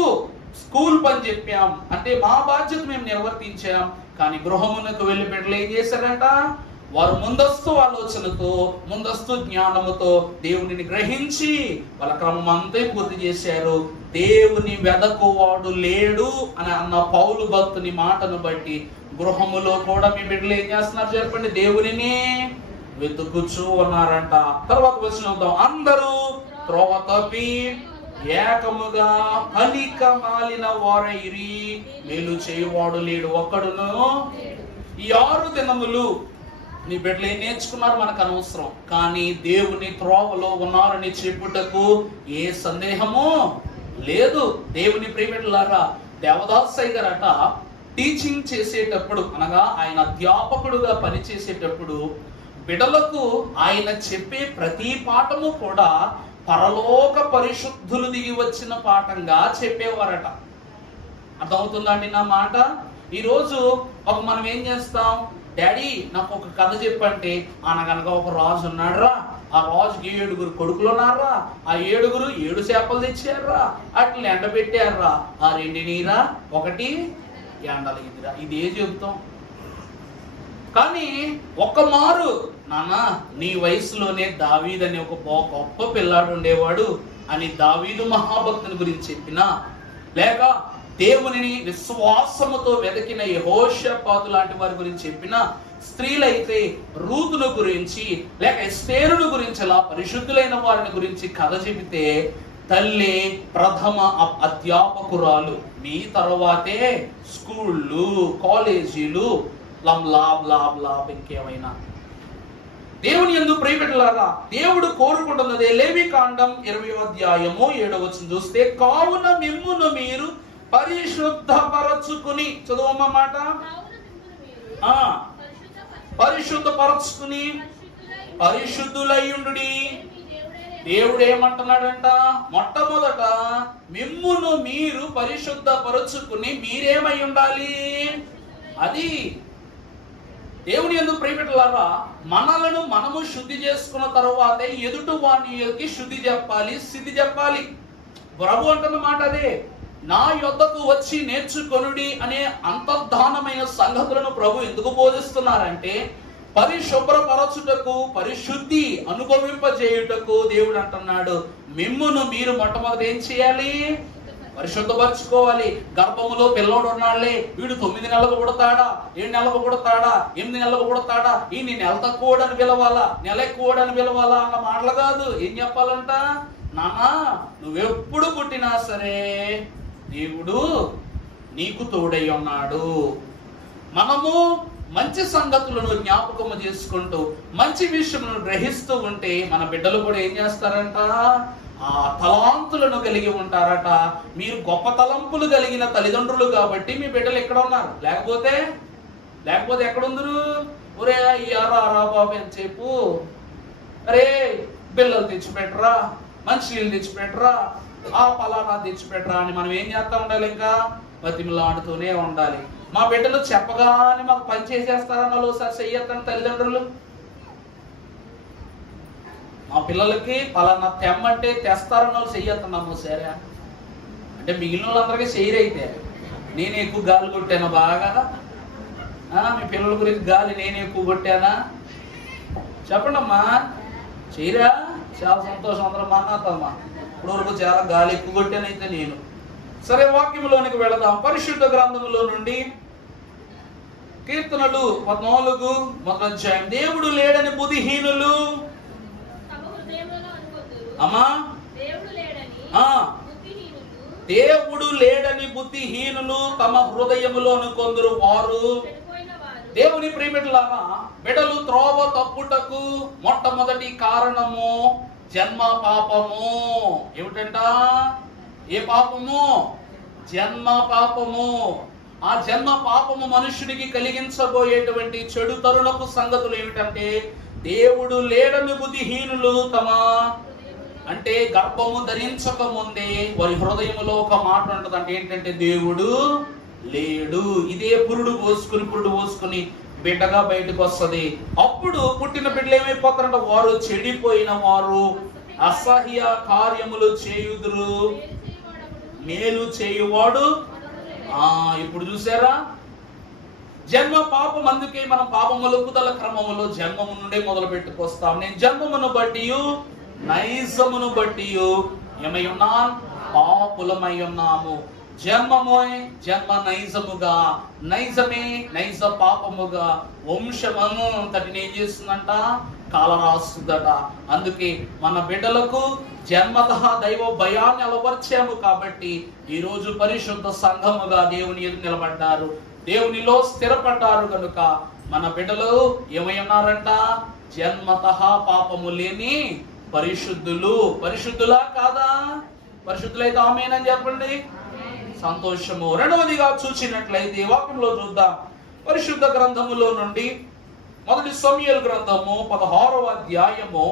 స్కూల్ పని చెప్పాం, అంటే మా బాధ్యత మేము నిర్వర్తించాం, కానీ గృహమునకు వెళ్ళి బిడ్డలు ఏం చేశారంట, వారు ముందస్తు ఆలోచనతో, ముందస్తు జ్ఞానముతో దేవునిని గ్రహించి వాళ్ళ క్రమం అంతా పూర్తి చేశారు. దేవుని వెదకువాడు లేడు అని అన్న పౌలు భక్తుని మాటను బట్టి గృహములో కూడా మీ బిడ్డలు ఏం చేస్తున్నారు చెప్పండి, దేవునిని వెతుకుచూ ఉన్నారంట. తర్వాత వచ్చిన అందరూ త్రోవ తప్పి ఏకముగా పలిక మాలిన వారైరి, మేలు చేయువాడు లేడు ఒక్కడును. ఈ 6 దినములు నీ బిడ్డలు ఏం నేర్చుకున్నారు మనకు అనవసరం, కానీ దేవుని త్రోవలో ఉన్నారని చెప్పుటకు ఏ సందేహము లేదు. దేవుని ప్రియబిడ్డలారా, దేవదాసయ్య గారట టీచింగ్ చేసేటప్పుడు, అనగా ఆయన అధ్యాపకుడుగా పనిచేసేటప్పుడు బిడ్డలకు ఆయన చెప్పే ప్రతి పాఠము కూడా పరలోక పరిశుద్ధులు దిగి వచ్చిన పాఠంగా చెప్పేవారట. అర్థమవుతుందండి నా మాట? ఈరోజు మనం ఏం చేస్తాం, డాడీ నాకు ఒక కథ చెప్పంటే, అనగనగా ఒక రాజు ఉన్నాడురా, ఆ రాజుకి 7 కొడుకులు ఉన్నారా, ఆ 7 చేపలు తెచ్చారా, అట్లా ఎండబెట్టారా, ఆ 2 నీరా 1 ఎండలేదురా. ఇదే చెబుతాం. కానీ ఒక్క మారు, నాన్న నీ వయసులోనే దావీదు అనే ఒక గొప్ప పిల్లాడు ఉండేవాడు అని దావీదు మహాభక్తుని గురించి చెప్పినా, లేక దేవునిని విశ్వాసముతో వెతికిన యెహోషాపాతు లాంటి వారి గురించి చెప్పిన, స్త్రీలైతే రూతును గురించి లేక ఎస్తేరును గురించి అలా పరిశుద్ధులైన వారిని గురించి కథ చెబితే, తల్లి ప్రథమ అధ్యాపకురాలు, మీ తర్వాతే స్కూళ్ళు, కాలేజీలు, లాబ్ ఇంకేమైనా. దేవుని యందు ప్రియబిడ్డలారా, దేవుడు కోరుకుంటున్నదే లేవి కాండం 20వ అధ్యాయము 7వ వచనం చూస్తే, కావున మిమ్మును మీరు పరిశుద్ధపరచుకుని, చదువమ్మ మాట, పరిశుద్ధపరచుకుని పరిశుద్ధులయ్యుండుడి. దేవుడు ఏమంటున్నాడంట? మొట్టమొదట మిమ్మును మీరు పరిశుద్ధపరచుకుని మీరేమై ఉండాలి? అది దేవుని యందు ప్రియబిడ్డలారా, మనలను మనము శుద్ధి చేసుకున్న తరువాతే ఎదుటి వానికి శుద్ధి చెప్పాలి, స్థితి చెప్పాలి. ప్రభు అంటున్న మాట అదే, నా యొద్దకు వచ్చి నేర్చుకొనుడి అనే అంతర్ధానమైన సంగతులను ప్రభు ఎందుకు బోధిస్తున్నారంటే, పరిశుభ్రపరచుటకు, పరిశుద్ధి అనుభవింపజేయుటకు దేవుడు అంటున్నాడు, మిమ్మును మీరు మొట్టమొదటి ఏం చేయాలి? పరిశుద్ధపరచుకోవాలి. గర్భములో పిల్లోడు ఉన్నాళ్లే, వీడు 9 నెలలకు పుడతాడా, 7 నెలలకు పుడతాడా, 8 నెలలకు పుడతాడా, ఈ నెల తక్కువడని పిలవాలా, నెల ఎక్కువడని పిలవాలా అన్న మాటలు కాదు. ఏం చెప్పాలంట? నాన్న, నువ్వెప్పుడు పుట్టినా సరే దేవుడు నీకు తోడై ఉన్నాడు. మనము మంచి సంగతులను జ్ఞాపకము చేసుకుంటూ మంచి విషయములను గ్రహిస్తూ ఉంటే మన బిడ్డలు కూడా ఏం చేస్తారంట? ఆ తలాంతులను కలిగి ఉంటారట. మీరు గొప్ప తలంపులు కలిగిన తల్లిదండ్రులు కాబట్టి మీ బిడ్డలు ఎక్కడ ఉన్నారు, లేకపోతే ఎక్కడుందరు? ఒరే అయ్యారా రా బాబు అని చెప్పు, అరే బిల్లలు తెచ్చిపెట్టరా, మంచినీళ్ళు తెచ్చిపెట్టరా, ఆ పలానా తెచ్చిపెట్టరా అని మనం ఏం చేస్తా ఉండాలి? ఇంకా బతిమలాడుతూనే ఉండాలి. మా బిడ్డలు చెప్పగానే మాకు పని చేసేస్తారన్న ఒకసారి చెయ్యొద్దని తల్లిదండ్రులు. మా పిల్లలకి పలానా తెమ్మంటే తెస్తారన్న వాళ్ళు చెయ్యొస్తున్నాము సరే అంటే మిగిలిన వాళ్ళందరికీ చెయ్యరైతే నేను ఎక్కువ గాలి కొట్టాను బాగా, మీ పిల్లల గురించి గాలి నేను ఎక్కువ కొట్టానా? చెప్పండి అమ్మా, చెయ్యరా? చాలా సంతోషం, అందరం మాట్లాడతామా. ఇప్పుడు వరకు చాలా గాలి ఎక్కువ కొట్టానైతే నేను. సరే, వాక్యంలోనికి వెళదాం. పరిశుద్ధ గ్రంథములో నుండి కీర్తనలు 14 మొదటి అధ్యాయం. దేవుడు లేడని బుద్ధిహీనులు, అమ్మా, దేవుడు లేడని బుద్ధిహీనులు తమ హృదయములో అనుకొందురు వారు. దేవుని ప్రియబిడ్డలారా, బిడ్డలు త్రోవ తప్పుటకు మొట్టమొదటి కారణము జన్మ పాపము. ఏమిటంట? ఏ పాపము? జన్మ పాపము. ఆ జన్మ పాపము మనుషుడికి కలిగించబోయేటువంటి చెడు తరుణపు సంగతులు ఏమిటంటే, దేవుడు లేడని బుద్ధిహీనులు తమ, అంటే గర్భము ధరించక ముందే వారి హృదయములో ఒక మాట ఉంటది. అంటే ఏంటంటే, దేవుడు లేడు. ఇదే పురుడు పోసుకుని బిడ్డగా బయటకు వస్తుంది. అప్పుడు పుట్టిన బిడ్డలు ఏమైపోతారంట? వారు చెడిపోయిన వారు, అసహ్య కార్యములు చేయుదురు, మేలు చేయువాడు. ఇప్పుడు చూసారా, జన్మ పాపం. అందుకే మనం పాపములకుదల క్రమములో జన్మము నుండే మొదలు పెట్టుకొస్తాం. నేను జన్మమును బట్టి నైజమును బట్టి ఏమై ఉన్నాం? పాపులమై ఉన్నాము. జన్మ నైజముగా, నైజమే నైజ పాపముగా వంశమంతటిని ఏం చేస్తుందంట? కాలరాస్తుందట. అందుకే మన బిడ్డలకు జన్మతః దైవ భయాన్ని అలవర్చాము కాబట్టి ఈరోజు పరిశుద్ధ సంఘముగా దేవుని ఎదురు నిలబడ్డారు, దేవునిలో స్థిరపడ్డారు. కనుక మన బిడ్డలు ఏమై ఉన్నారంట? జన్మతః పాపము లేని పరిశుద్ధులు. పరిశుద్ధులా కాదా? పరిశుద్ధులైతే ఆమేనని చెప్పండి. సంతోషము. రెండవదిగా చూసినట్లయితే వాక్యంలో చూద్దాం. పరిశుద్ధ గ్రంథములో నుండి మొదటి సమూయేలు గ్రంథము 16వ అధ్యాయము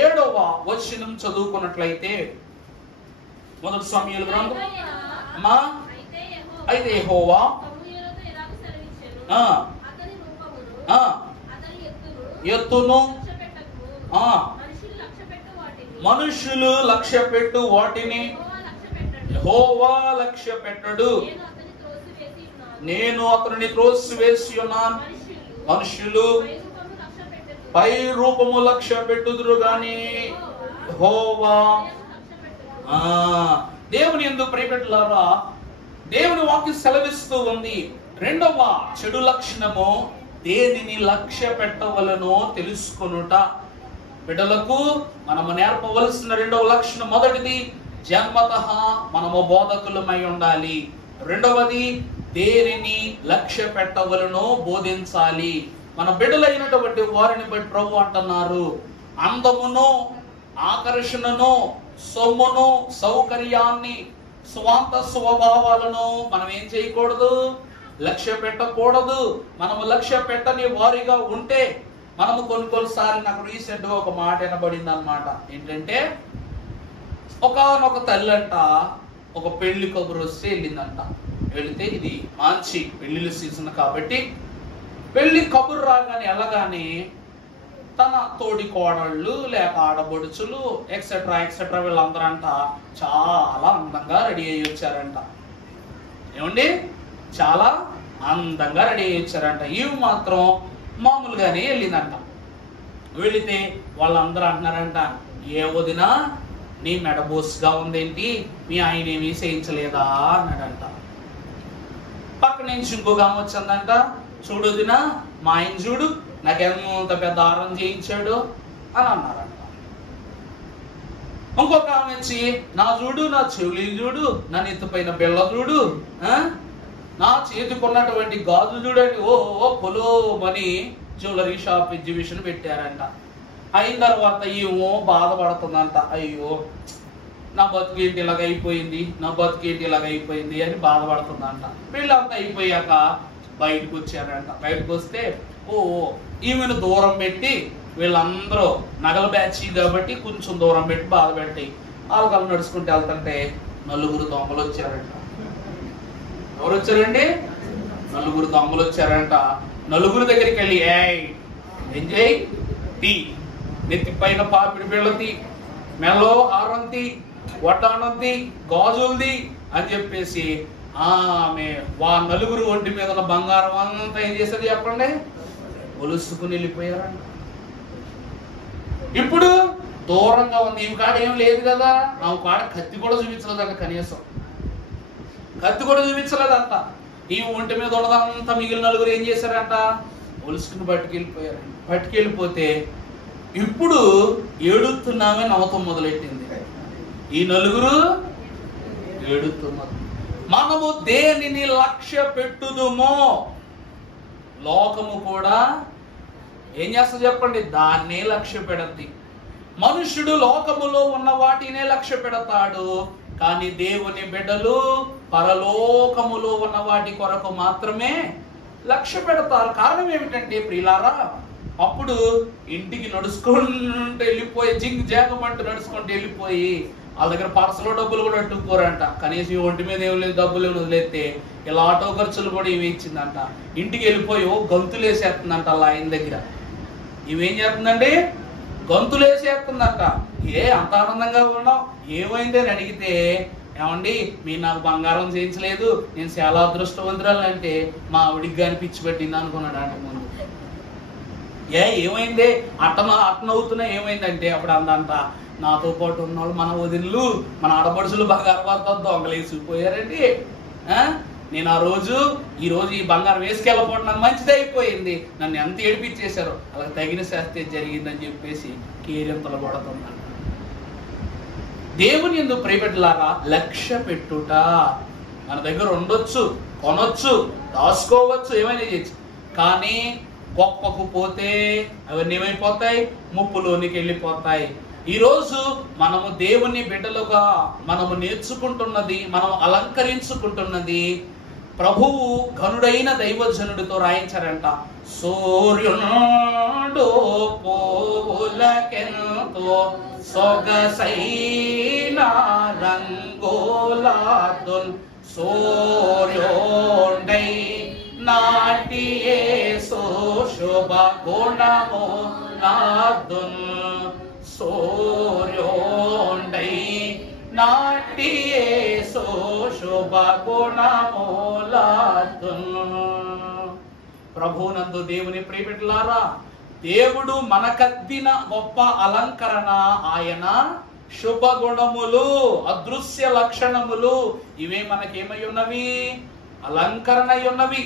7వ వచనం చదువుకున్నట్లయితే, మొదటి సమూయేలు గ్రంథం. అమ్మా, అయితే యెహోవా ఎత్తును మనుషులు లక్ష్య పెట్టు వాటిని యెహోవా లక్ష్య పెట్టడు. నేను అతనిని త్రోసివేసి ఉన్నాను. మనుషులు పై రూపము లక్ష్య పెట్టుదురు గాని యెహోవా. దేవుని యందు ప్రియబిడ్డలారా, దేవుని వాక్యం సెలవిస్తూ ఉంది. రెండవ చెడు లక్షణము దేనిని లక్ష్య పెట్టవలనో తెలుసుకొనుట. బిడ్డలకు మనము నేర్పవలసిన రెండవ లక్షణం, మొదటిది జన్మతః మనము బోధకులమై ఉండాలి. రెండవది దేనిని లక్ష్య పెట్టవలనో బోధించాలి. మన బిడ్డలైనటువంటి వారిని బట్టి ప్రభు అంటున్నారు, అందమును, ఆకర్షణను, సొమ్మును, సౌకర్యాన్ని, స్వాంత స్వభావాలను మనం ఏం చేయకూడదు, లక్ష్య పెట్టకూడదు. మనము లక్ష్య పెట్టని వారిగా ఉంటే మనము కొన్నిసార్లు, నాకు రీసెంట్ గా ఒక మాట వినబడింది అన్నమాట. ఏంటంటే ఒకనొక తల్లి అంట ఒక పెళ్లి కబురు వస్తే వెళ్ళిందంట. వెళితే ఇది మంచి పెళ్లిళ్ళ సీజన్ కాబట్టి పెళ్లి కబురు రాగానే వెళ్ళగానే తన తోడి కోడళ్ళు లేక ఆడబడుచులు ఎక్సెట్రా ఎక్సెట్రా వీళ్ళందరూ అంట చాలా అందంగా రెడీ అయ్యి వచ్చారంట. ఏమండి, చాలా అందంగా రెడీ అయ్యి వచ్చారంట. ఇవి మాత్రం మామూలుగానే వెళ్ళిందంట. వెళితే వాళ్ళందరూ అంటున్నారంట, ఏ వదినా నీ మెడబోస్గా ఉందేంటి, మీ ఆయన ఏమీ చేయించలేదా అన్నాడంట. పక్క నుంచి ఇంకొక ఆమె వచ్చిందంట, చూడు వదినా మా ఆయన చూడు నాకెంత పెద్ద ఆరం చేయించాడు అని అన్నారంట. ఇంకొక ఆమె వచ్చి, నా చూడు, నా చెవులు చూడు, నా నెత్తిపైన బిళ్ళ చూడు, నా చేతికున్నటువంటి గాజు చూడండి, ఓ పొలోమని జ్యువెలరీ షాప్ ఎగ్జిబిషన్ పెట్టారంట. అయిన తర్వాత ఏమో బాధపడుతుందంట, అయ్యో నా బతుకేంటి ఇలాగైపోయింది, నా బతుకేంటి ఇలాగైపోయింది అని బాధపడుతుందంట. వీళ్ళంతా అయిపోయాక బయటకు వచ్చారంట. బయటకు వస్తే ఈమెను దూరం పెట్టి, వీళ్ళందరూ నగల బ్యాచ్ కాబట్టి కొంచెం దూరం పెట్టి బాధ పెట్టి వాళ్ళకల్లా నడుచుకుంటూ వెళ్తుంటే నలుగురు దొంగలు వచ్చారంట. ఎవరు వచ్చారండి? నలుగురు దొంగలు వచ్చారంట. నలుగురు దగ్గరికి వెళ్ళి, ఏం చేయి, తీ, నెత్తి పైన పాపిడి బిళ్ళతి, మెల్లో హారంతి, వడ్డానంతి, గాజులది అని చెప్పేసి ఆమె నలుగురు ఒంటి మీద ఉన్న బంగారం అంతా ఏం చేసేది చెప్పండి, ఒలుసుకుని వెళ్ళిపోయారంట. ఇప్పుడు దూరంగా ఉంది, ఈమె కాడ ఏం లేదు కదా, ఆమె కాడ కత్తి కూడా చూపించలేదంట, కనీసం కత్తి కూడా చూపించలేదంట. ఈ ఒంటి మీద ఉన్నదంతా మిగిలిన నలుగురు ఏం చేశారంట, ఒలుసుకుని పట్టుకెళ్ళిపోయారంట. పట్టుకెళ్ళిపోతే ఇప్పుడు ఏడుతున్నామే నవ్వతం మొదలెట్టింది. ఈ నలుగురు ఏడుతున్నారు. మనము దేనిని లక్ష్య పెట్టుదుమో లోకము కూడా ఏం చేస్తుంది చెప్పండి, దాన్నే లక్ష్య పెడద్ది. మనుష్యుడు లోకములో ఉన్న వాటినే లక్ష్య పెడతాడు, కానీ దేవుని బిడ్డలు పరలోకములో ఉన్న వాటి కొరకు మాత్రమే లక్ష్య పెడతారు. కారణం ఏమిటంటే ప్రియులారా, అప్పుడు ఇంటికి నడుచుకుంటూ వెళ్ళిపోయి జింగ్ జాగమంటూ నడుచుకుంటూ వెళ్ళిపోయి వాళ్ళ దగ్గర పర్సలో డబ్బులు కూడా అట్టుకోరంట. కనీసం ఒంటి మీద ఏం లేదు, డబ్బులు ఏమి వదిలేస్తే ఇలా ఆటో ఖర్చులు కూడా ఇవి ఇచ్చిందంట. ఇంటికి వెళ్ళిపోయి గంతులు వేసేస్తుందంట వాళ్ళ ఆయన దగ్గర. ఇవేం చేస్తుందండి, గంతులు వేసేస్తుందంట. అంత ఆనందంగా ఉన్నావు, ఏమైంది అని అడిగితే, ఏమండి మీరు నాకు బంగారం చేయించలేదు, నేను చాలా అదృష్టవంతురాలు అంటే మా ఆవిడికి కానీ పిచ్చి పెట్టింది అనుకున్నాడు అంట ముందు. ఏమైంది అట్టనవుతున్నా ఏమైందంటే అప్పుడు అందంట, నాతో పాటు ఉన్నవాళ్ళు మన వదిళ్ళు మన ఆడపడుచులు బంగారం వాళ్ళతో దొంగలేసిపోయారండి. నేను ఈ రోజు ఈ బంగారం వేసుకెళ్ళకపోవడం నాకు మంచిది అయిపోయింది, నన్ను ఎంత ఏడిపించేశారో అలా తగిన శాస్త్రం జరిగిందని చెప్పేసి కేరింతలు పడుతున్నాను. దేవుని యందు ప్రియబిడ్డలారా, లక్ష్య పెట్టుట మన దగ్గర ఉండొచ్చు, కొనొచ్చు, దాచుకోవచ్చు, ఏమైనా చేయొచ్చు. కానీ గొప్పకు పోతే అవన్నీ ఏమైపోతాయి, ముప్పులోనికి వెళ్ళిపోతాయి. ఈరోజు మనము దేవుని బిడ్డలుగా మనము నేర్చుకుంటున్నది, మనం అలంకరించుకుంటున్నది ప్రభువు ఘనుడైన దైవజనుడితో రాయించారంట. సూర్యుడు పోలకెంతో సొగసైన రంగోలాదున్ సూర్యోండై నాటియే శుభ గుణము నాదున్ సూర్యోండై నాటియే శుభ గుణములాదున్. ప్రభునందు దేవుని ప్రియబిడ్డలారా, దేవుడు మనకద్దిన గొప్ప అలంకరణ ఆయన శుభ గుణములు, అదృశ్య లక్షణములు. ఇవే మనకేమై ఉన్నవి, అలంకరణ ఉన్నవి.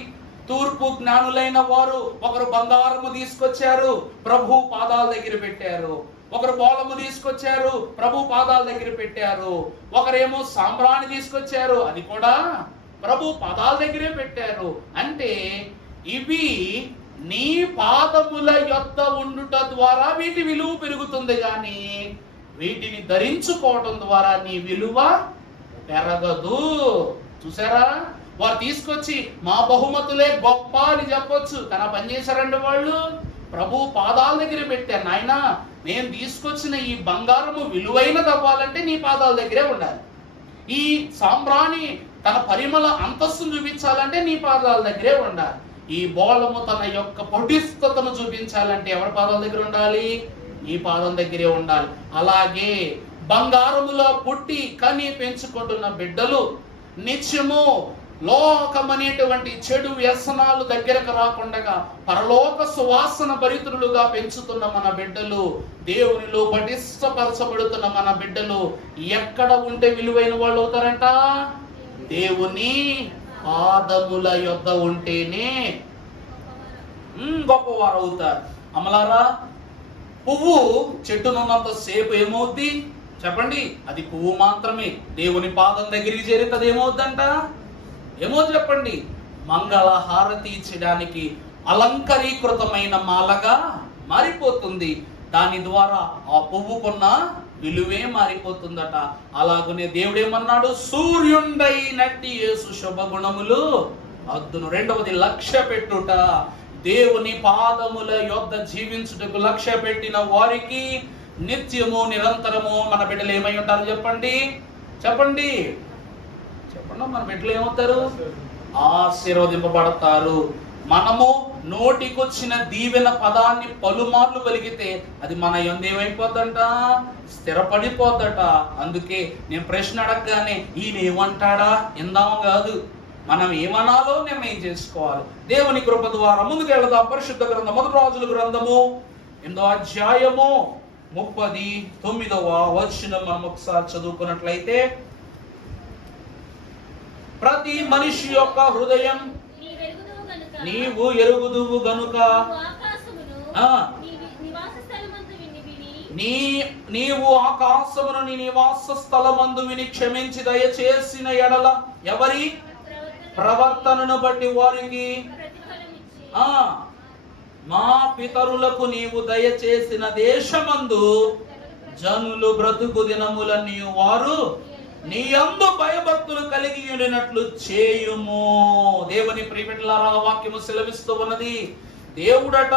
తూర్పు జ్ఞానులైన వారు ఒకరు బంగారము తీసుకొచ్చారు, ప్రభు పాదాల దగ్గర పెట్టారు. ఒకరు బోళము తీసుకొచ్చారు, ప్రభు పాదాల దగ్గర పెట్టారు. ఒకరేమో సాంబ్రాణి తీసుకొచ్చారు, అది కూడా ప్రభు పాదాల దగ్గరే పెట్టారు. అంటే ఇవి నీ పాదముల యొద్ద ఉండుట ద్వారా వీటి విలువ పెరుగుతుంది, కానీ వీటిని ధరించుకోవటం ద్వారా నీ విలువ పెరగదు. చూసారా, వారు తీసుకొచ్చి మా బహుమతులే గొప్ప అని చెప్పొచ్చు, కానీ పని చేశారండి వాళ్ళు. ప్రభు పాదాల దగ్గర పెట్టారు, నాయన నేను తీసుకొచ్చిన ఈ బంగారము విలువైనది అవ్వాలంటే నీ పాదాల దగ్గరే ఉండాలి. ఈ సాంబ్రాణి తన పరిమళ అంతస్తును చూపించాలంటే నీ పాదాల దగ్గరే ఉండాలి. ఈ బోళము తన యొక్క పటిష్టతను చూపించాలంటే ఎవరి పాదాల దగ్గర ఉండాలి? నీ పాదం దగ్గరే ఉండాలి. అలాగే బంగారములో పుట్టి కని పెంచుకుంటున్న బిడ్డలు నిత్యము లోకమనేటువంటి చెడు వ్యసనాలు దగ్గరకు రాకుండా పరలోక సువాసన భరితులుగా పెంచుతున్న మన బిడ్డలు, దేవునిలో పటిష్టపరచబడుతున్న మన బిడ్డలు ఎక్కడ ఉంటే విలువైన వాళ్ళు అవుతారంట? దేవుని పాదముల యొద్ద ఉంటేనే గొప్పవారు అవుతారు. అమలారా, పువ్వు చెట్టునున్నంత సేపు ఏమవుద్ది చెప్పండి? అది పువ్వు మాత్రమే. దేవుని పాదం దగ్గరికి చేరితే అది ఏమవుద్దంట? ఏమో చెప్పండి? మంగళ హారతి ఇచ్చడానికి అలంకరీకృతమైన మాలగా మారిపోతుంది. దాని ద్వారా ఆ పువ్వుకున్న విలువే మారిపోతుందట. అలాగనే దేవుడేమన్నాడు? సూర్యుండైనట్టి యేసు శుభగుణములు అద్దును. రెండవది లక్ష్య పెట్టుట. దేవుని పాదముల యొద్ద జీవించుటకు లక్ష్య పెట్టిన వారికి నిత్యము నిరంతరము మన బిడ్డలు ఏమై ఉంటారు చెప్పండి? చెప్పండి చెప్పండి మన బిడ్డలు ఏమవుతారు? ఆశీర్వదింపబడతారు. మనము నోటికొచ్చిన దీవెన పదాన్ని పలుమార్లు పలికితే అది మన యందు ఏమైపోద్దంట? స్థిరపడిపోద్దట. అందుకే నేను ప్రశ్న అడగగానే ఈయన ఏమంటాడా ఇందాము కాదు, మనం ఏమనాలో నిర్ణయం చేసుకోవాలి. దేవుని కృప ద్వారా ముందుకు వెళదాం. పరిశుద్ధ గ్రంథం మొదటి రాజుల గ్రంథము 8వ అధ్యాయము 39వ వచనం మనం ఒకసారి చదువుకున్నట్లయితే, ప్రతి మనిషి యొక్క హృదయం నీవు ఎరుగుదువు గనుక నీవు ఆకాశమును నీ నివాస స్థలమందు విని క్షమించి దయచేసిన ఎడల ఎవరి ప్రవర్తనను బట్టి వారికి మా పితరులకు నీవు దయచేసిన దేశమందు జనులు బ్రతుకు దినములన్నీ వారు నీ యందు భయభక్తులు కలిగి ఉండినట్లు చేయుము. దేవుని ప్రియబిడ్డలారా, వాక్యము సెలవిస్తూ ఉన్నది. దేవుడట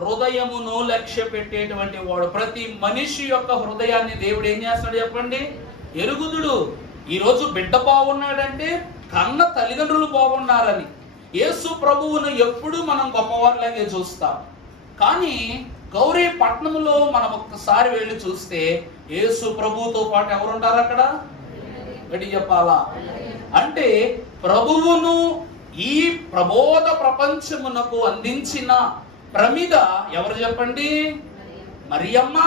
హృదయమును లక్ష్య పెట్టేటువంటి వాడు. ప్రతి మనిషి యొక్క హృదయాన్ని దేవుడు ఏం చేస్తాడు చెప్పండి? ఎరుగుదుడు. ఈరోజు బిడ్డ బాగున్నాడంటే కన్న తల్లిదండ్రులు బాగున్నారని. యేసు ప్రభువును ఎప్పుడు మనం గొప్పవారిలాగే చూస్తాం, కానీ గౌరీ పట్నంలో మనం ఒక్కసారి వెళ్ళి చూస్తే యేసు ప్రభువుతో పాటు ఎవరుంటారు అక్కడ? గడి చెప్పాలా? అంటే ప్రభువును ఈ ప్రబోధ ప్రపంచమునకు అందించిన ప్రమిద ఎవరు చెప్పండి? మరియమ్మ.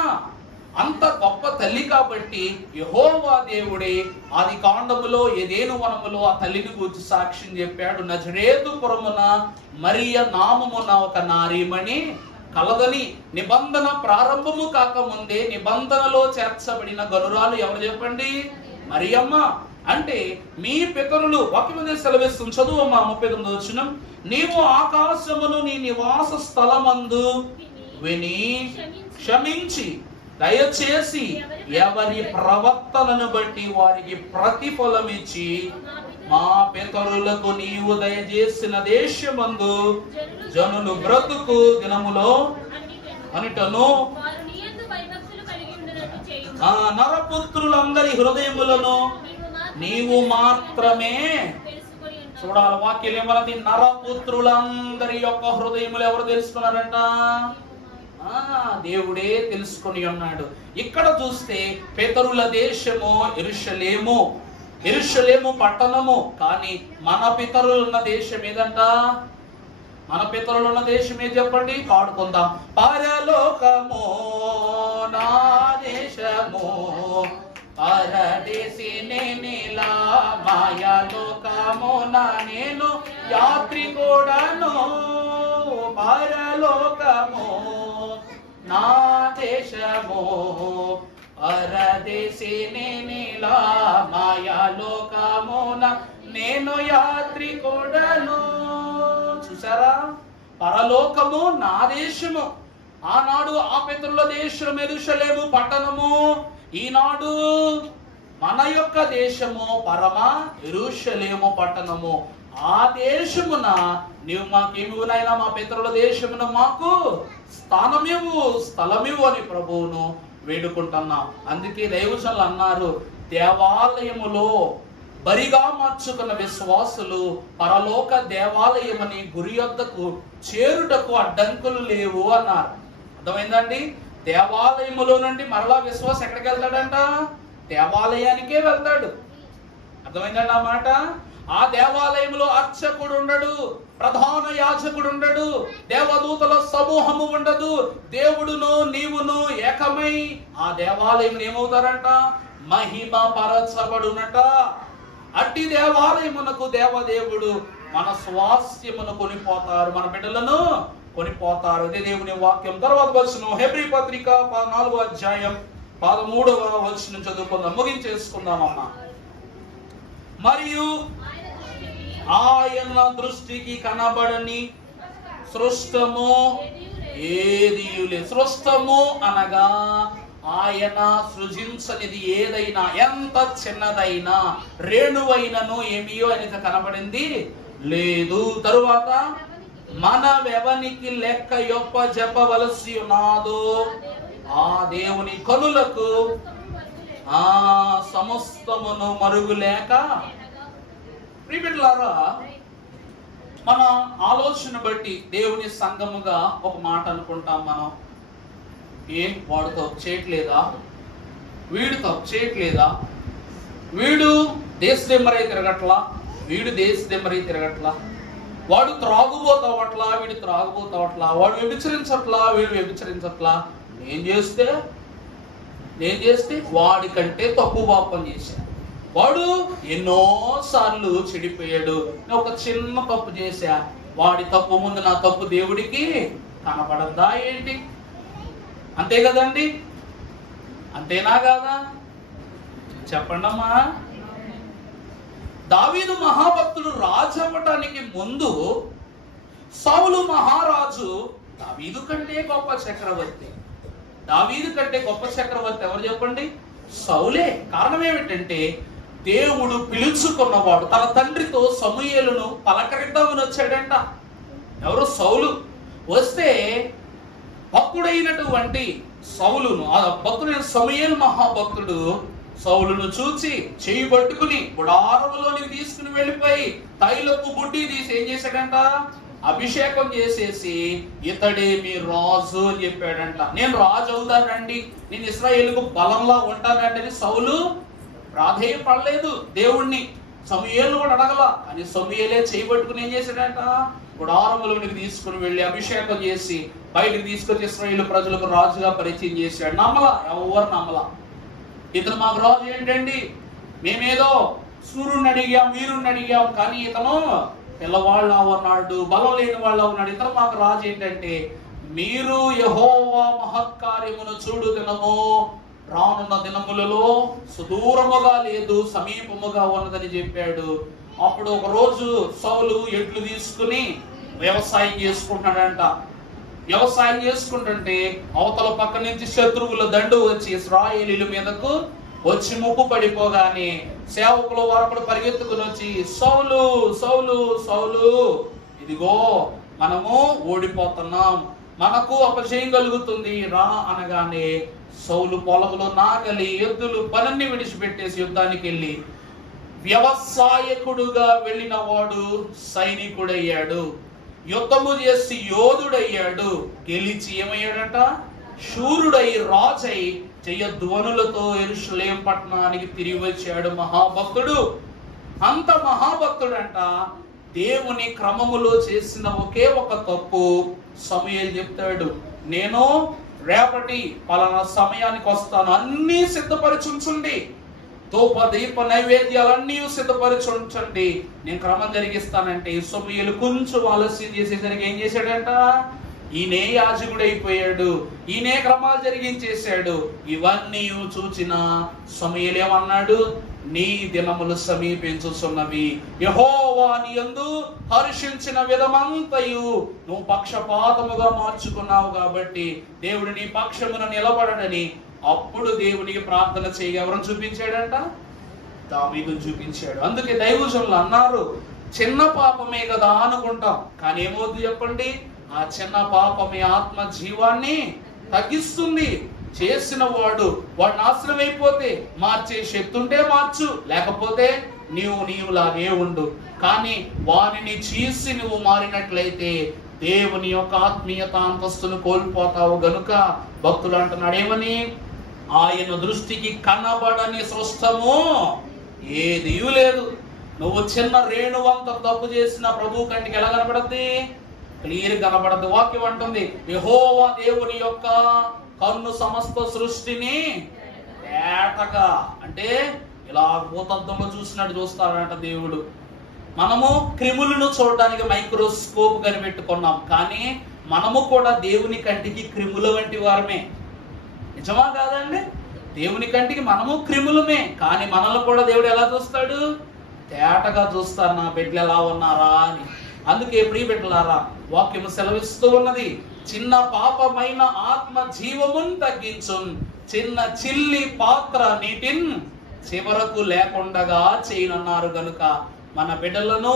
అంత గొప్ప తల్లి కాబట్టి యెహోవా దేవుడే ఆది కాండములో ఏదేను వనములో ఆ తల్లిని గురించి సాక్ష్యం చెప్పాడు. నజరేతుపురమున మరియ నామమున ఒక నారీమణి కలదని. నిబంధన ప్రారంభము కాకముందే నిబంధనలో చేర్చబడిన గనురాలు ఎవరు చెప్పండి? మరియమ్మ. అంటే మీ పితరులు వాక్యము సెలవిస్తుంది. చదువమ్మా 39వ వచనం. నీవు ఆకాశమును నీ నివాస స్థలమందు విని క్షమించి దయచేసి ఎవరి ప్రవర్తనను బట్టి వారికి ప్రతిఫలమిచ్చి మా పితరులకు నీవు దయచేసిన దేశమందు జనులు బ్రతుకు దినములో అనిటను నరపుత్రులందరి హృదయములను నీవు మాత్రమే. చూడాలి వాక్యం ఏమన్నది? నరపుత్రులందరి యొక్క హృదయములు ఎవరు తెలుసుకున్నారంట? దేవుడే తెలుసుకొని ఉన్నాడు. ఇక్కడ చూస్తే పితరుల దేశము యెరూషలేము, యెరూషలేము పట్టణము. కానీ మన పితరులు ఉన్న దేశం ఏదంట? మన పితరులు ఉన్న దేశం ఏది చెప్పండి? పాడుకుందాం. పరలోకము నా దేశము పరదేశి నేనిలా మాయాలోకమున నేను యాత్రికుడను. పరలోకము నా దేశము పరదేశి నేనిలా మాయాలోకమున నేను యాత్రికుడను. చూసారా? పరలోకము నా దేశము. ఆనాడు ఆ పితరుల దేశం యెరూషలేము పట్టణము, ఈనాడు మన యొక్క దేశము పరమ యెరూషలేము పట్టణము. ఆ దేశమున నీవు మాకేమివు నాయనా, మా పితరుల దేశమున మాకు స్థలమివ్వు అని ప్రభువును వేడుకుంటున్నాం. అందుకే దైవజనులు అన్నారు, దేవాలయములో బరిగా మార్చుకున్న విశ్వాసులు పరలోక దేవాలయమని గురి యొద్దకు చేరుటకు అడ్డంకులు లేవు అన్నారు. అర్థమైందండి? దేవాలయములో నుండి మరలా విశ్వాసం ఎక్కడికి వెళ్తాడంట? దేవాలయానికే వెళ్తాడు. అర్థమైందండి ఆ మాట? ఆ దేవాలయంలో అర్చకుడు ఉండడు, ప్రధాన యాజకుడు ఉండడు, దేవదూతల సమూహము ఉండదు. దేవుడును నీవును ఏకమై ఆ దేవాలయం ఏమవుతారంట? మహిమ పరచబడునట. అట్టి దేవాలయమునకు దేవదేవుడు మన స్వాస్థ్యమును కొనిపోతారు, మన బిడ్డలను కొనిపోతారు. అదే దేవుని వాక్యం. తర్వాత వచనం హెబ్రీ పత్రిక 4వ అధ్యాయం 13వ వచనం చదువుకుందాం, ముగించేసుకుందామమ్మా. మరియు ఆయన దృష్టికి కనబడని సృష్టము ఏదియు లేదు. సృష్టము అనగా ఆయన సృజించనిది ఏదైనా, ఎంత చిన్నదైనా రేణువైనను ఏమియో ఆయనకు కనబడింది లేదు. తరువాత మనవెవనికి లెక్క యొప్ప చెప్పవలసి ఉన్నాదో ఆ దేవుని కనులకు ఆ సమస్తమును మరుగులేక. ప్రియబిడ్డలారా, మన ఆలోచన బట్టి దేవుని సంఘముగా ఒక మాట అనుకుంటాం మనం, వాడు తప్పు చేయట్లేదా, వీడు తప్పు చేయట్లేదా, వీడు దేశదెమ్మరై తిరగట్లా, వీడు దేశదెమ్మరై తిరగట్లా, వాడు త్రాగుబోతావట్లా, వీడు త్రాగుబోతావట్లా, వాడు వ్యభిచరించట్లా, వీడు వ్యభిచరించట్లా, నేను చేస్తే వాడి కంటే తప్పు పాపం చేశాను, వాడు ఎన్నో సార్లు చెడిపోయాడు, నేను ఒక చిన్న తప్పు చేశా, వాడి తప్పు ముందు నా తప్పు దేవుడికి కనపడద్దా ఏంటి? అంతే కదండి? అంతేనా కాదా? చెప్పండమ్మా. దావీదు మహాభక్తుడు రాజు అవ్వటానికి ముందు సౌలు మహారాజు దావీదు కంటే గొప్ప చక్రవర్తి. దావీదు కంటే గొప్ప చక్రవర్తి ఎవరు చెప్పండి? సౌలే. కారణం ఏమిటంటే దేవుడు పిలుచుకున్నవాడు. తన తండ్రితో సమూయేలును పలకరిద్దామని వచ్చాడంట. ఎవరు? సౌలు. వస్తే భక్తుడైనటువంటి సౌలును, ఆ భక్తుడైన సమూయేలు మహాభక్తుడు సౌలును చూచి చేయి పట్టుకుని గుడారములోనికి తీసుకుని వెళ్ళిపోయి తైలపు బుడ్డి తీసి ఏం చేశాడంట? అభిషేకం చేసేసి ఇతడే మీ రాజు అని చెప్పాడంట. నేను రాజు అవుతానండి, నేను ఇశ్రాయేలుకు బలంలా ఉంటానండి అని సౌలు ప్రాధేయపడలేదు దేవుణ్ణి. సమూయేలు కూడా అడగల, కానీ సమూయేలే చేయబట్టుకుని ఏం చేశాడంట? గుడారములోనికి తీసుకుని వెళ్ళి అభిషేకం చేసి బయటకు తీసుకొచ్చి ఇశ్రాయేలు ప్రజలకు రాజుగా పరిచయం చేశాడు. నమ్మలా, ఎవరు నమ్మలా. ఇతను మాకు రాజు ఏంటండి, మేమేదో సూర్యుడిని అడిగాం, వీరుణ్ణి అడిగాం, కానీ ఇతను పిల్లవాళ్ళ ఉన్నాడు, బలం లేని వాళ్ళ ఉన్నాడు, ఇతను మాకు రాజు ఏంటంటే మీరు యెహోవా మహత్కార్యమును చూడు దినము రానున్న దినములలో సుదూరముగా లేదు, సమీపముగా ఉన్నదని చెప్పాడు. అప్పుడు ఒక రోజు సౌలు ఎడ్లు తీసుకుని వ్యవసాయం చేసుకుంటున్నాడంట. వ్యవసాయం చేసుకుంటుంటే అవతల పక్క నుంచి శత్రువుల దండు వచ్చి ఇశ్రాయేలీల మీదకు వచ్చి ముప్పు పడిపోగానే సేవకులు వరకుడు పరిగెత్తుకుని వచ్చి సౌలు సౌలు సౌలు, ఇదిగో మనము ఓడిపోతున్నాం, మనకు అపజయం కలుగుతుంది రా అనగానే సౌలు పొలంలో నాగలి ఎద్దులు పనన్ని విడిచిపెట్టేసి యుద్ధానికి వెళ్ళి వ్యవసాయకుడుగా వెళ్ళిన వాడు సైనికుడయ్యాడు, యుద్ధము చేసి యోధుడయ్యాడు, గెలిచి ఏమయ్యాడంట? శూరుడై రాజై జయధ్వనులతో యెరూషలేము పట్టణానికి తిరిగి వచ్చాడు మహాభక్తుడు. అంత మహాభక్తుడంట. దేవుని క్రమములో చేసిన ఒకే ఒక తప్పు సమూయేలు చెప్తాడు, నేను రేపటి పలానా సమయానికి వస్తాను, అన్నీ సిద్ధపరిచుంచండి, ధూప దీప నైవేద్యాలన్నీ సిద్ధపరిచుంచండి, నేను క్రమం జరిగిస్తానంటే సమూయేలు కొంచెం ఆలస్యం చేసేసరికి ఏం చేశాడంట? ఈయనే యాజకుడైపోయాడు, ఈయనే క్రమాలు జరిగించేశాడు. ఇవన్నీ చూచిన సమూయేలు ఏమన్నాడు? నీ దినములు సమీపించుచున్నవి. యెహోవా నీ యందు హర్షించిన విధమంతయు నువ్వు పక్షపాతముగా మార్చుకున్నావు కాబట్టి దేవుడు నీ పక్షమున నిలబడడని అప్పుడు దేవునికి ప్రార్థన చేయ ఎవరిని చూపించాడంట? దావీదును చూపించాడు. అందుకే దైవజనులు అన్నారు, చిన్న పాపమే కదా అనుకుంటాం, కానీ ఏమవుతుంది చెప్పండి? ఆ చిన్న పాపమే ఆత్మ జీవాన్ని తగ్గిస్తుంది. చేసిన వాడు నాశనం అయిపోతే మార్చే శక్తి ఉంటే మార్చు, లేకపోతే నీవులాగే ఉండు. కానీ వానిని చేసి నువ్వు మారినట్లయితే దేవుని యొక్క ఆత్మీయత అంతస్తును కోల్పోతావు. గనుక భక్తులు అంటున్నాడు ఏమని? ఆయన దృష్టికి కనబడని సృష్టము ఏదీ లేదు. నువ్వు చిన్న రేణువంత తప్పు చేసిన ప్రభు కంటికి ఎలా కనబడద్ది? క్లియర్ కనబడద్దు. వాక్యం అంటుంది, యెహోవా దేవుని యొక్క కన్ను సమస్త సృష్టిని తేటగా, అంటే ఇలా భూతద్దంలో చూసినట్టు చూస్తాడంట దేవుడు. మనము క్రిములను చూడడానికి మైక్రోస్కోప్ కనిపెట్టుకున్నాం, కానీ మనము కూడా దేవుని కంటికి క్రిముల వంటి వారమే. నిజమా కాదండి? దేవుని కంటికి మనము క్రిములమే, కానీ మనల్ని కూడా దేవుడు ఎలా చూస్తాడు? తేటగా చూస్తారు. నా బిడ్డలు ఎలా ఉన్నారా అని. అందుకే ప్రియ బిడ్డలారా, వాక్యము సెలవిస్తూ ఉన్నది, చిన్న పాపమైన ఆత్మ జీవమును తగ్గించున్, చిన్న చిల్లి పాత్ర నీటిన్ చివరకు లేకుండగా చేయనన్నారు. గనుక మన బిడ్డలను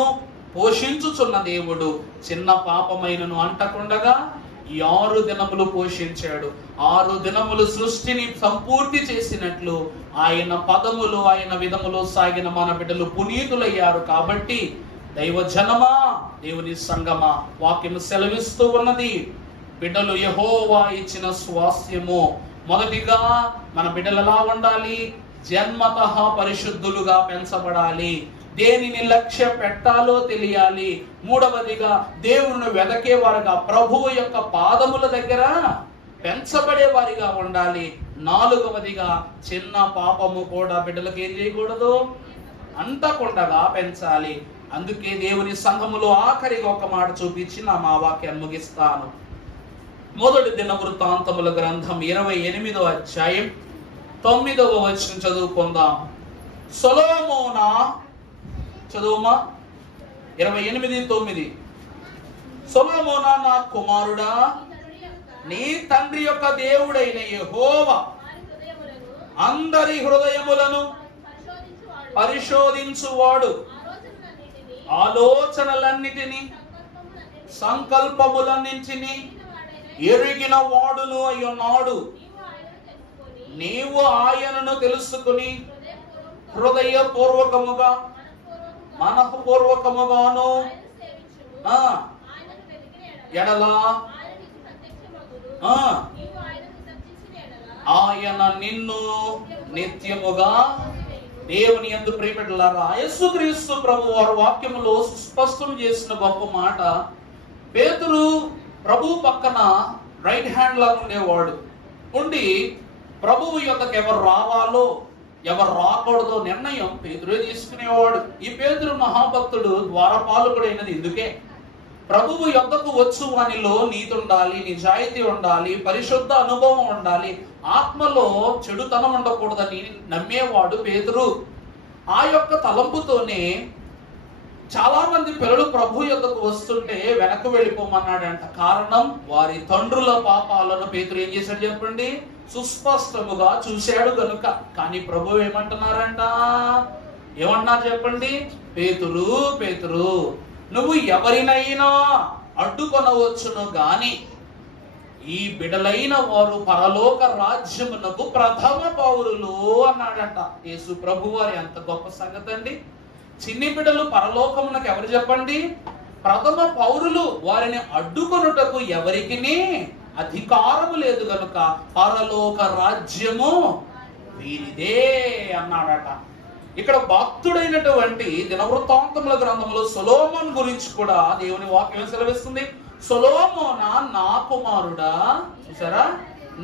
పోషించుచున్న దేవుడు చిన్న పాపమైనను అంటకుండగా ఈ 6 దినములు పోషించాడు. 6 దినములు సృష్టిని సంపూర్తి చేసినట్లు ఆయన పదములు ఆయన విధములు సాగిన మన బిడ్డలు పునీతులయ్యారు. కాబట్టి దైవ జనమా, దేవుని సంగమా, వాక్యము సెలవిస్తూ ఉన్నది, బిడ్డలు యెహోవా ఇచ్చిన స్వాస్థ్యము. మొదటిగా మన బిడ్డలు ఎలా ఉండాలి? జన్మతః పరిశుద్ధులుగా పెంచబడాలి. దేనిని లక్ష్య పెట్టాలో తెలియాలి. మూడవదిగా దేవుణ్ణి వెదకే వారుగా, ప్రభువు యొక్క పాదముల దగ్గర పెంచబడే వారిగా ఉండాలి. నాలుగవదిగా చిన్న పాపము కూడా బిడ్డలకు ఏం చేయకూడదు? అంటకుండగా పెంచాలి. అందుకే దేవుని సంఘములో ఆఖరిగా ఒక మాట చూపించి నా మా వాక్యాన్ని ముగిస్తాను. మొదటి దినవృత్తాంతముల గ్రంథం 28వ అధ్యాయం 9వ వచనం చదువుకుందాం. సొలొమోనా, చదువుమా, 28:9. సొలొమోనా నా కుమారుడా, నీ తండ్రి యొక్క దేవుడైన యెహోవా అందరి హృదయములను పరిశోధించువాడు, ఆలోచనలన్నిటినీ సంకల్పములన్నింటినీ ఎరిగిన వాడును అయ్యున్నాడు. నీవు ఆయనను తెలుసుకుని హృదయపూర్వకముగా మనఃపూర్వకముగాను ఎడలా ఆయన నిన్ను నిత్యముగా దేవుని యందు ప్రియబిడ్డలారా, యేసుక్రీస్తు ప్రభు వారు వాక్యములో స్పష్టం చేసిన గొప్ప మాట, పేతురు ప్రభు పక్కన రైట్ హ్యాండ్ లాగా ఉండేవాడు. ఉండి ప్రభువు యొక్కకు ఎవరు రావాలో ఎవరు రాకూడదో నిర్ణయం పేతురే తీసుకునేవాడు. ఈ పేతురు మహాభక్తుడు, ద్వారపాలకుడైనది ఇందుకే. ప్రభువు యొక్కకు వచ్చు వానిలో నీతి ఉండాలి, నిజాయితీ ఉండాలి, పరిశుద్ధ అనుభవం ఉండాలి, ఆత్మలో చెడుతనం ఉండకూడదని నమ్మేవాడు పేతురు. ఆ యొక్క తలంపుతోనే చాలా మంది పిల్లలు ప్రభు యొక్కకు వస్తుంటే వెనక్కి వెళ్ళిపోమన్నాడంట. కారణం, వారి తండ్రుల పాపాలను పేతురు ఏం చేశాడు చెప్పండి? సుస్పష్టముగా చూశాడు గనుక. కానీ ప్రభు ఏమంటున్నారంట? ఏమన్నారు చెప్పండి? పేతురు, పేతురు, నువ్వు ఎవరినైనా అడ్డుకొనవచ్చును గాని ఈ బిడలైన వారు పరలోక రాజ్యమునకు ప్రథమ పౌరులు అన్నాడంట యేసు ప్రభు వారి. ఎంత గొప్ప సంగతి అండి! చిన్ని బిడ్డలు పరలోకమునకు ఎవరు చెప్పండి? ప్రథమ పౌరులు. వారిని అడ్డుకొనుటకు ఎవరికి అధికారము లేదు గనుక పరలోక రాజ్యము వీరిదే అన్నాడట. ఇక్కడ భక్తుడైనటువంటి దినవృత్తాంతముల గ్రంథంలో సొలొమోను గురించి కూడా దేవుని వాక్యం సెలవిస్తుంది. సొలొమోనా నా కుమారుడా, చూసారా,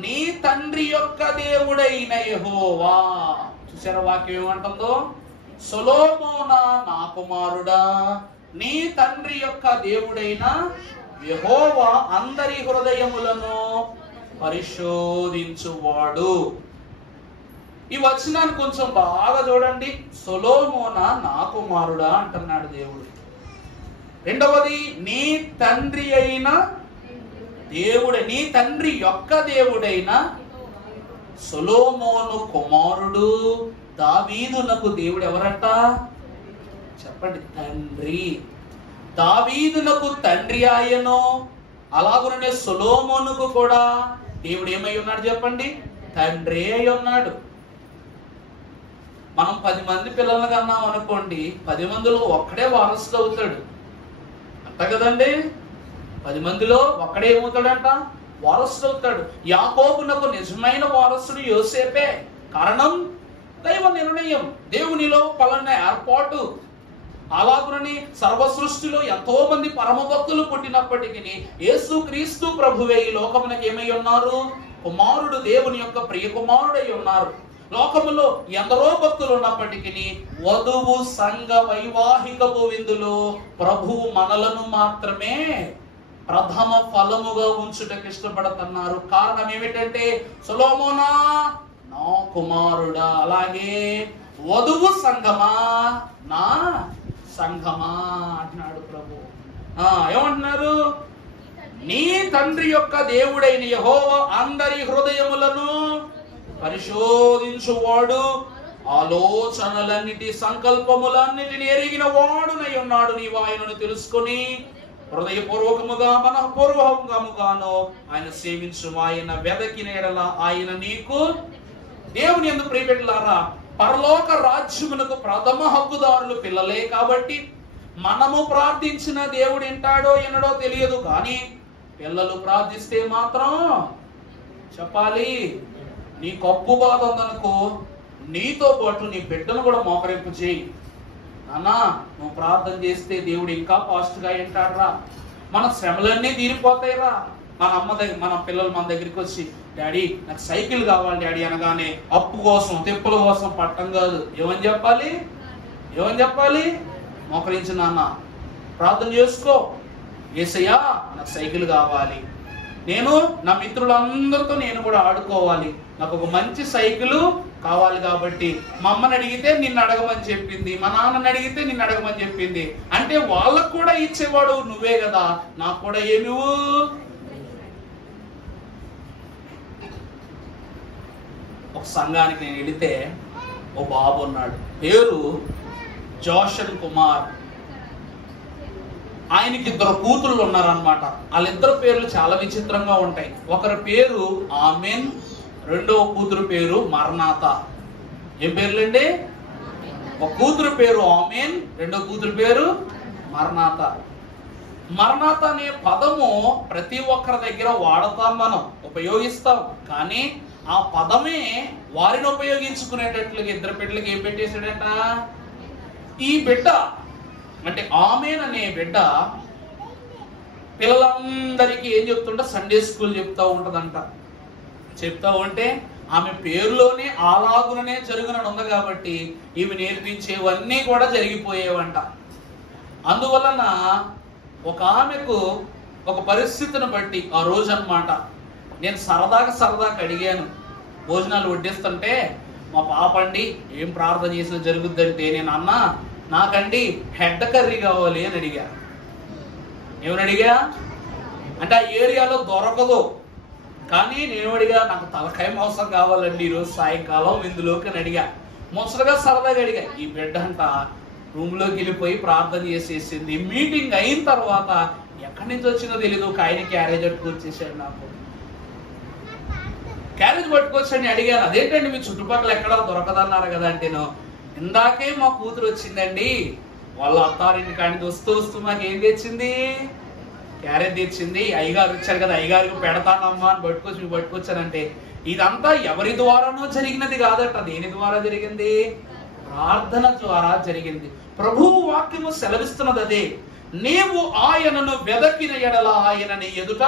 నీ తండ్రి యొక్క దేవుడైన యెహోవా. చూసారా వాక్యం ఏమంటుందో? సొలొమోనా నా కుమారుడా, నీ తండ్రి యొక్క దేవుడైన యెహోవా అందరి హృదయములను పరిశోధించువాడు. ఈ వచనాన్ని కొంచెం బాగా చూడండి. సొలొమోన నా కుమారుడా అంటున్నాడు దేవుడు. రెండవది, నీ తండ్రి అయిన దేవుడే, నీ తండ్రి యొక్క దేవుడైన సొలొమోను కుమారుడు దావీదునకు దేవుడు ఎవరట చెప్పండి? తండ్రి. దావీదునకు తండ్రి ఆయనో, అలాగునే సొలొమోనుకు కూడా దేవుడు ఏమై ఉన్నాడు చెప్పండి? తండ్రి అయి ఉన్నాడు. మనం 10 మంది పిల్లలను కన్నాం అనుకోండి, 10 మందిలో ఒక్కడే వారసుడు అవుతాడు అంట కదండి. 10 మందిలో ఒక్కడే ఏమవుతాడంట? వారసుడు అవుతాడు. యాకోబునకు నిజమైన వారసుడు యోసేపే. కారణం దైవ నిర్ణయం, దేవునిలో పలానా ఏర్పాటు. అలాగునని సర్వ సృష్టిలో ఎంతో మంది పరమ భక్తులు పుట్టినప్పటికీ యేసుక్రీస్తు ప్రభువే ఈ లోకమునకు ఏమై ఉన్నారు? కుమారుడు, దేవుని యొక్క ప్రియ కుమారుడై ఉన్నారు. లోకములో ఎందరో భక్తులు ఉన్నప్పటికీ వధువు సంఘ వైవాహికపు విందులో ప్రభువు మనలను మాత్రమే ప్రథమ ఫలముగా ఉంచుటకు ఇష్టపడుతున్నారు. కారణం ఏమిటంటే, సొలొమోనా నా కుమారుడా, అలాగే వధువు సంఘమా నా సంఘమా అంటున్నాడు ప్రభు. ఏమంటున్నారు? నీ తండ్రి యొక్క దేవుడైన యెహోవా అందరి హృదయములను పరిశోధించువాడు, ఆలోచనలన్నిటి సంకల్పములన్నిటిని ఎరిగిన వాడునై ఉన్నాడు. నీవు ఆయనను తెలుసుకొని హృదయపూర్వకముగా మనఃపూర్వకముగాను ఆయన సేవించు. ఆయన వెదకిన ఎడల ఆయన నీకు దేవుని యందు ప్రియబిడ్డలారా, పరలోక రాజ్యమునకు ప్రథమ హక్కుదారులు పిల్లలే. కాబట్టి మనము ప్రార్థించిన దేవుడు వింటాడో వినడో తెలియదు, కానీ పిల్లలు ప్రార్థిస్తే మాత్రం చెప్పాలి. నీ కప్పు బాధ ఉందనుకో, నీతో పాటు నీ బిడ్డను కూడా మోకరింపు చేయి. అన్నా, నువ్వు ప్రార్థన చేస్తే దేవుడు ఇంకా ఫాస్ట్ గా వింటాడురా. మన శ్రమలన్నీ తీరిపోతాయిరా. మన పిల్లలు మన దగ్గరికి వచ్చి, డాడీ నాకు సైకిల్ కావాలి డాడీ అనగానే అప్పు కోసం తెప్పుల కోసం పట్టం కాదు. ఏమని చెప్పాలి? మోకరించి నాన్న ప్రార్థన చేసుకో, యేసయ్యా నాకు సైకిల్ కావాలి, నేను నా మిత్రులందరితో నేను కూడా ఆడుకోవాలి, నాకు ఒక మంచి సైకిల్ కావాలి. కాబట్టి మా అమ్మని అడిగితే నిన్ను అడగమని చెప్పింది, మా నాన్నని అడిగితే నిన్ను అడగమని చెప్పింది. అంటే వాళ్ళకు కూడా ఇచ్చేవాడు నువ్వే కదా, నాకు కూడా ఏమివు. ఒక సంఘానికి నేను వెళితే ఓ బాబు ఉన్నాడు, పేరు జోషన్ కుమార్. ఆయనకి 2 కూతుళ్ళు ఉన్నారనమాట. వాళ్ళిద్దరు పేర్లు చాలా విచిత్రంగా ఉంటాయి. ఒకరి పేరు ఆమెన్, రెండవ కూతురు పేరు మర్నాత. ఏం పేర్లండి? ఒక కూతురు పేరు ఆమెన్, రెండో కూతురు పేరు మర్నాత. మర్నాత అనే పదము ప్రతి ఒక్కరి దగ్గర వాడతాం, మనం ఉపయోగిస్తాం. కానీ ఆ పదమే వారిని ఉపయోగించుకునేటట్లుగా 2 బిడ్డలకి ఏం పెట్టేశాడట? ఈ బిడ్డ అంటే ఆమెన్ అనే బిడ్డ పిల్లలందరికీ ఏం చెప్తుంటే సండే స్కూల్ చెప్తా ఉంటదంట. చెప్తా ఉంటే ఆమె పేరులోనే అలాగుననే జరుగునని ఉంది కాబట్టి ఇవి నేర్పించేవన్నీ కూడా జరిగిపోయేవంట. అందువలన ఒక ఆమెకు ఒక పరిస్థితిని బట్టి ఆ రోజు అన్నమాట, నేను సరదాగా అడిగాను, భోజనాలు వడ్డిస్తుంటే మా పాప అండి ఏం ప్రార్థన చేసినా జరుగుద్దంటే, నేను అన్నా నాకండి హెడ్ కర్రీ కావాలి అని అడిగా. ఏమని అడిగా అంటే ఆ ఏరియాలో దొరకదు, కానీ నేను అడిగా నాకు తలకాయ మాంసం కావాలండి ఈరోజు సాయంకాలం విందులోకి అని అడిగా. ముసలుగా సరదాగా అడిగా. ఈ బిడ్డ అంట రూమ్లోకి వెళ్ళిపోయి ప్రార్థన చేసేసింది. మీటింగ్ అయిన తర్వాత ఎక్కడి నుంచి వచ్చిందో తెలీదు, ఒక ఆయన క్యారేజ్ పట్టుకొచ్చేసాడు. నాకు క్యారేజ్ పట్టుకొచ్చాడని అడిగాను, అదేంటండి మీ చుట్టుపక్కల ఎక్కడా దొరకదన్నారు కదా అంటే, ఇందాకే మా కూతురు వచ్చిందండి, వాళ్ళ అత్తారింటి కాడికి వస్తూ మాకు ఏం తెచ్చింది? క్యారెట్ తెచ్చింది. అయ్యగారు వచ్చారు కదా, అయ్యగారికి పెడతానమ్మా అని పట్టుకొచ్చానంటే, ఇదంతా ఎవరి ద్వారానో జరిగినది కాదట. దేని ద్వారా జరిగింది? ప్రార్థన ద్వారా జరిగింది. ప్రభువు వాక్యము సెలవిస్తున్నది అదే. నీవు ఆయనను వెదకిన ఎడల ఆయన నీ ఎదుట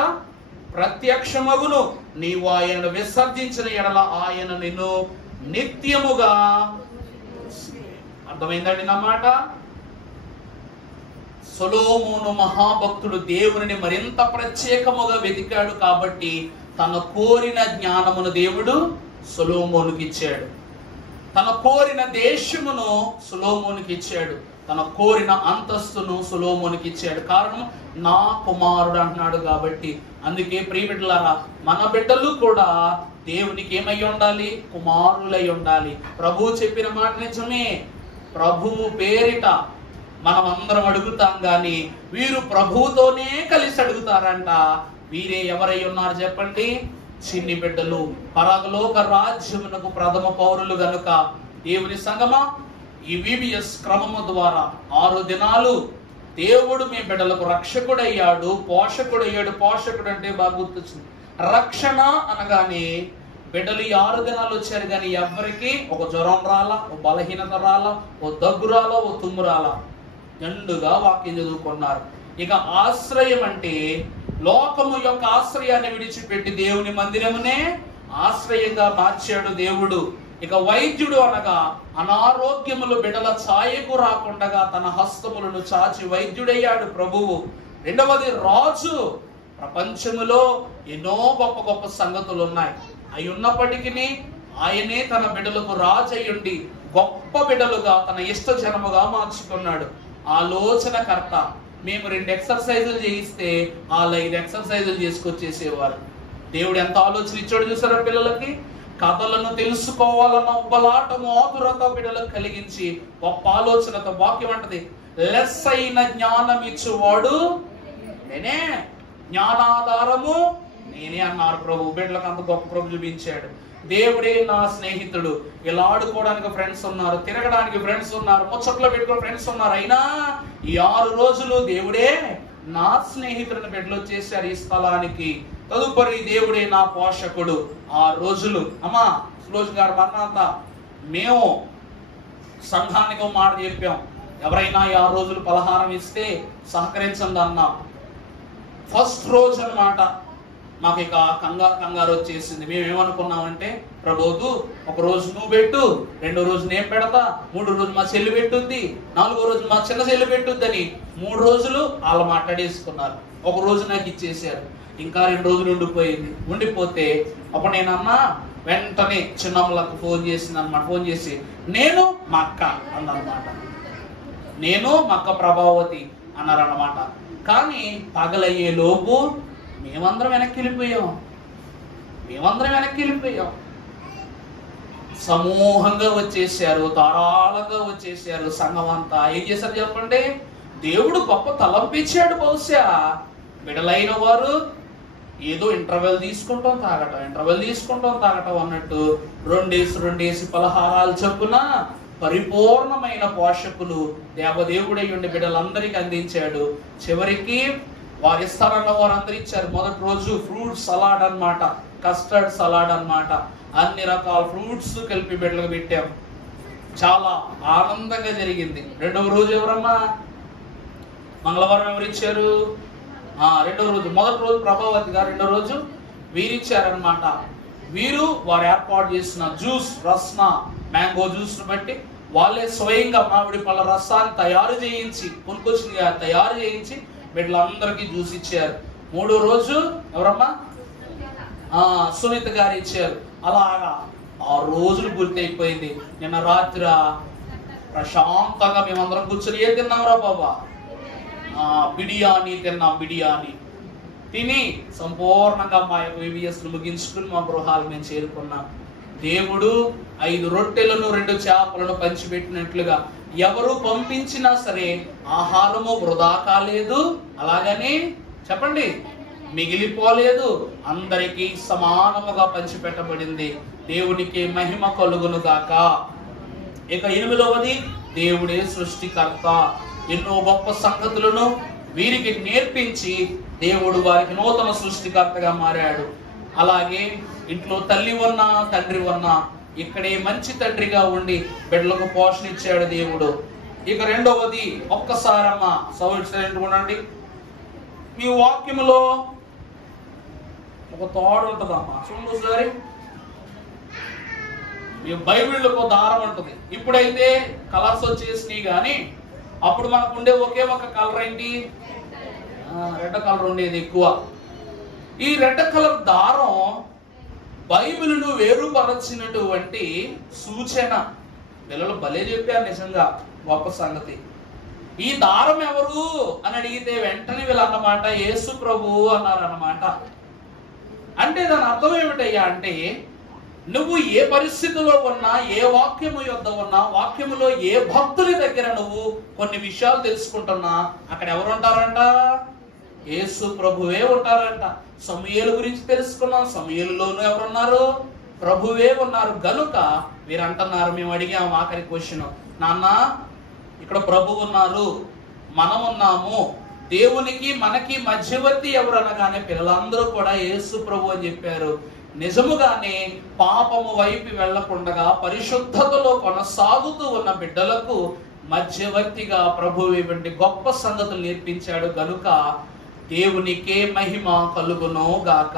ప్రత్యక్షమగును, నీవు ఆయనను విసర్జించిన ఎడల ఆయన నిన్ను నిత్యముగా. అర్థమైందండి నా మాట? సొలొమోను మహాభక్తుడు దేవుని మరింత ప్రత్యేకముగా వెతికాడు కాబట్టి తన కోరిన జ్ఞానమును దేవుడు సొలొమోనుకి ఇచ్చాడు. తన కోరిన దేశమును సొలొమోనుకి ఇచ్చాడు. తన కోరిన అంతస్తును సొలొమోనుకి ఇచ్చాడు. కారణం, నా కుమారుడు అంటున్నాడు కాబట్టి. అందుకే ప్రియబిడ్డలారా, మన బిడ్డలు కూడా దేవునికి ఏమై ఉండాలి? కుమారులై ఉండాలి. ప్రభువు చెప్పిన మాట నిజమే. ప్రభువు పేరిట మనం అందరం అడుగుతాం గాని వీరు ప్రభువుతోనే కలిసి అడుగుతారంట. వీరే ఎవరై ఉన్నారు చెప్పండి? చిన్ని బిడ్డలు, పరలోక రాజ్యమునకు ప్రథమ పౌరులు గనుక దేవుని సంగమా, ఈ VBS క్రమము ద్వారా 6 దినాలు దేవుడు మీ బిడ్డలకు రక్షకుడయ్యాడు, పోషకుడయ్యాడు. పోషకుడు అంటే బాగా గుర్తొచ్చింది. రక్షణ అనగానే బిడ్డలు ఈ 6 దినాలు వచ్చారు కానీ ఎవరికి ఒక జ్వరం రాలా, ఓ బలహీనత రాలా, ఓ దగ్గు రాలా, ఓ తుమ్ము రాలా. నిండుగా వాక్యం చదువుకున్నారు. ఇక ఆశ్రయం అంటే లోకము యొక్క ఆశ్రయాన్ని విడిచిపెట్టి దేవుని మందిరమునే ఆశ్రయంగా మార్చాడు దేవుడు. ఇక వైద్యుడు అనగా అనారోగ్యములు బిడ్డల ఛాయకు రాకుండా తన హస్తములను చాచి వైద్యుడయ్యాడు ప్రభువు. రెండవది రాజు. ప్రపంచములో ఎన్నో గొప్ప గొప్ప సంగతులు ఉన్నాయి. అవి ఉన్నప్పటికీ ఆయనే తన బిడ్డలకు రాజు అయ్యుండి గొప్ప బిడ్డలుగా తన ఇష్ట జనముగా మార్చుకున్నాడు. ఆలోచనకర్త. మేము 2 ఎక్సర్సైజులు చేయిస్తే వాళ్ళు 5 ఎక్సర్సైజులు చేసుకొచ్చేసేవారు. దేవుడు ఎంత ఆలోచన ఇచ్చాడు చూసారా పిల్లలకి? కథలను తెలుసుకోవాలన్న ఉబ్బలాటము ఆతురత బిడ్డలకు కలిగించి గొప్ప ఆలోచనతో వాక్యం అంటది, లెస్ అయిన జ్ఞానం ఇచ్చువాడు నేనే, జ్ఞానాధారము నేనే అన్నారు ప్రభు. బిడ్డలకు అంత గొప్ప ప్రభు చూపించాడు. దేవుడే నా స్నేహితుడు. ఇలా ఆడుకోవడానికి ఫ్రెండ్స్ ఉన్నారు, తిరగడానికి ఫ్రెండ్స్ ఉన్నారు, ముచ్చట్లో పెట్టుకుని ఫ్రెండ్స్ ఉన్నారు. అయినా ఈ 6 రోజులు దేవుడే నా స్నేహితుడిని బిడ్డలు చేశారు ఈ స్థలానికి. తదుపరి దేవుడే నా పోషకుడు. 6 రోజులు అమ్మా సులోచన గారు మరణాంత మేము సంఘానికి ఒక మాట చెప్పాం, ఎవరైనా 6 రోజులు పలహారం ఇస్తే సహకరించండి అన్నాం. ఫస్ట్ రోజు అన్నమాట మాకు ఇక కంగారు వచ్చేసింది. మేము ఏమనుకున్నామంటే, ప్రభోదు ఒక రోజు నువ్వు పెట్టు, 2వ రోజు నేను పెడతా, 3వ రోజు మా చెల్లి పెట్టుద్ది, 4వ రోజు మా చిన్న చెల్లి పెట్టుద్దని 3 రోజులు వాళ్ళు మాట్లాడేసుకున్నారు. ఒక రోజు నాకు ఇచ్చేసారు. ఇంకా 2 రోజులు ఉండిపోతే అప్పుడు నేనన్నా వెంటనే చిన్నమ్మలకు ఫోన్ చేసింది అనమాట. ఫోన్ చేసి నేను మా అక్క అన్నమాట, నేను మా అక్క ప్రభావతి అన్నారన్నమాట. కానీ పగలయ్యే లోపు మేమందరం వెనక్కి వెళ్ళిపోయాం. సమూహంగా వచ్చేసారు, ధారాళంగా వచ్చేసారు. సంఘం అంతా ఏం చేశారు చెప్పండి? దేవుడు గొప్ప తలంపించాడు. బహుశా బిడలైన వారు ఏదో ఇంటర్వెల్ తీసుకుంటాం తాగటం అన్నట్టు 2 పలహారాలు చొప్పున పరిపూర్ణమైన పోషకులు దేవదేవుడై ఉండి బిడ్డలందరికీ అందించాడు. చివరికి వారి ఇస్తారన్న వారందరూ ఇచ్చారు. మొదటి రోజు ఫ్రూట్ సలాడ్ అన్నమాట, కస్టర్డ్ సలాడ్ అన్నమాట. అన్ని రకాల ఫ్రూట్స్ కలిపి బిడ్డలకు పెట్టాం. చాలా ఆనందంగా జరిగింది. 2వ రోజు ఎవరమ్మా? మంగళవారం ఎవరు ఇచ్చారు? 2వ రోజు. మొదటి రోజు ప్రభావతి గారు, 2వ రోజు వీరిచ్చారనమాట. వీరు వారు ఏర్పాటు చేసిన జ్యూస్, రస్న, మ్యాంగో జ్యూస్ బట్టి వాళ్ళే స్వయంగా మామిడి పళ్ళ రసాన్ని తయారు చేయించి బిడ్డలందరికీ జ్యూస్ ఇచ్చారు. 3వ రోజు ఎవరమ్మా? సునీత గారు ఇచ్చారు. అలాగా 6 రోజులు పూర్తి అయిపోయింది. నిన్న రాత్రి ప్రశాంతంగా మేమందరం కూర్చొని ఏం తిన్నాంరా బాబా? బిర్యానీ తిన్నాం. బిర్యానీ తిని సంపూర్ణంగా మా యొక్క VBS ముగించుకుని మా గృహాలు మేము చేరుకున్నాం. దేవుడు 5 రొట్టెలను 2 చేపలను పంచిపెట్టినట్లుగా ఎవరు పంపించినా సరే ఆహారము వృధా కాలేదు, అలాగని చెప్పండి మిగిలిపోలేదు, అందరికీ సమానముగా పంచిపెట్టబడింది. దేవునికి మహిమ కలుగును గాక. ఇక 8వది, దేవుడే సృష్టికర్త. ఎన్నో గొప్ప సంగతులను వీరికి నేర్పించి దేవుడు వారికి నూతన సృష్టికర్తగా మారాడు. అలాగే ఇంట్లో తల్లి ఉన్నా తండ్రి ఉన్నా ఇక్కడే మంచి తండ్రిగా ఉండి బిడ్డలకు పోషణ ఇచ్చాడు దేవుడు. ఇక 2వది, ఒక్కసారమ్మా సైలెంట్గా ఉండండి. మీ వాక్యములో ఒక తాడు ఉంటుందమ్మా, చూడండి ఒకసారి. మీ బైబిళ్ళకు దారం ఉంటుంది. ఇప్పుడైతే కలర్స్ వచ్చేసినాయి కానీ అప్పుడు మనకు ఉండే ఒకే ఒక కలర్ ఏంటి? రెడ్ కలర్ ఉండేది ఎక్కువ. ఈ రెడ్ కలర్ దారం బైబిలును వేరుపరచినటువంటి సూచన. పిల్లలు భలే చెప్పారు, నిజంగా గొప్ప సంగతి. ఈ దారం ఎవరు అని అడిగితే వెంటనే వీళ్ళు అన్నమాట యేసు ప్రభువు అన్నారన్నమాట. అంటే దాని అర్థం ఏమిటయ్యా అంటే, నువ్వు ఏ పరిస్థితిలో ఉన్నా, ఏ వాక్యము యొద్ద ఉన్నా, వాక్యములో ఏ భక్తుని దగ్గర నువ్వు కొన్ని విషయాలు తెలుసుకుంటున్నా, అక్కడ ఎవరు ఉంటారంట? యేసు ప్రభువే ఉంటారంట. సమూయేలు గురించి తెలుసుకున్నాం, సమూయేలులోనూ ఎవరున్నారు? ప్రభువే ఉన్నారు. గనుక మీరు అంటున్నారు, మేము అడిగాము ఆఖరి క్వశ్చన్, నాన్న ఇక్కడ ప్రభు ఉన్నారు, మనం ఉన్నాము, దేవునికి మనకి మధ్యవర్తి ఎవరు అనగానే పిల్లలందరూ కూడా యేసు ప్రభు అని చెప్పారు. నిజముగానే పాపము వైపు వెళ్లకుండా పరిశుద్ధతలో కొనసాగుతూ ఉన్న బిడ్డలకు మధ్యవర్తిగా ప్రభువు ఇవంటి గొప్ప సంగతులు నేర్పించాడు. గనుక దేవునికే మహిమ కలుగును గాక.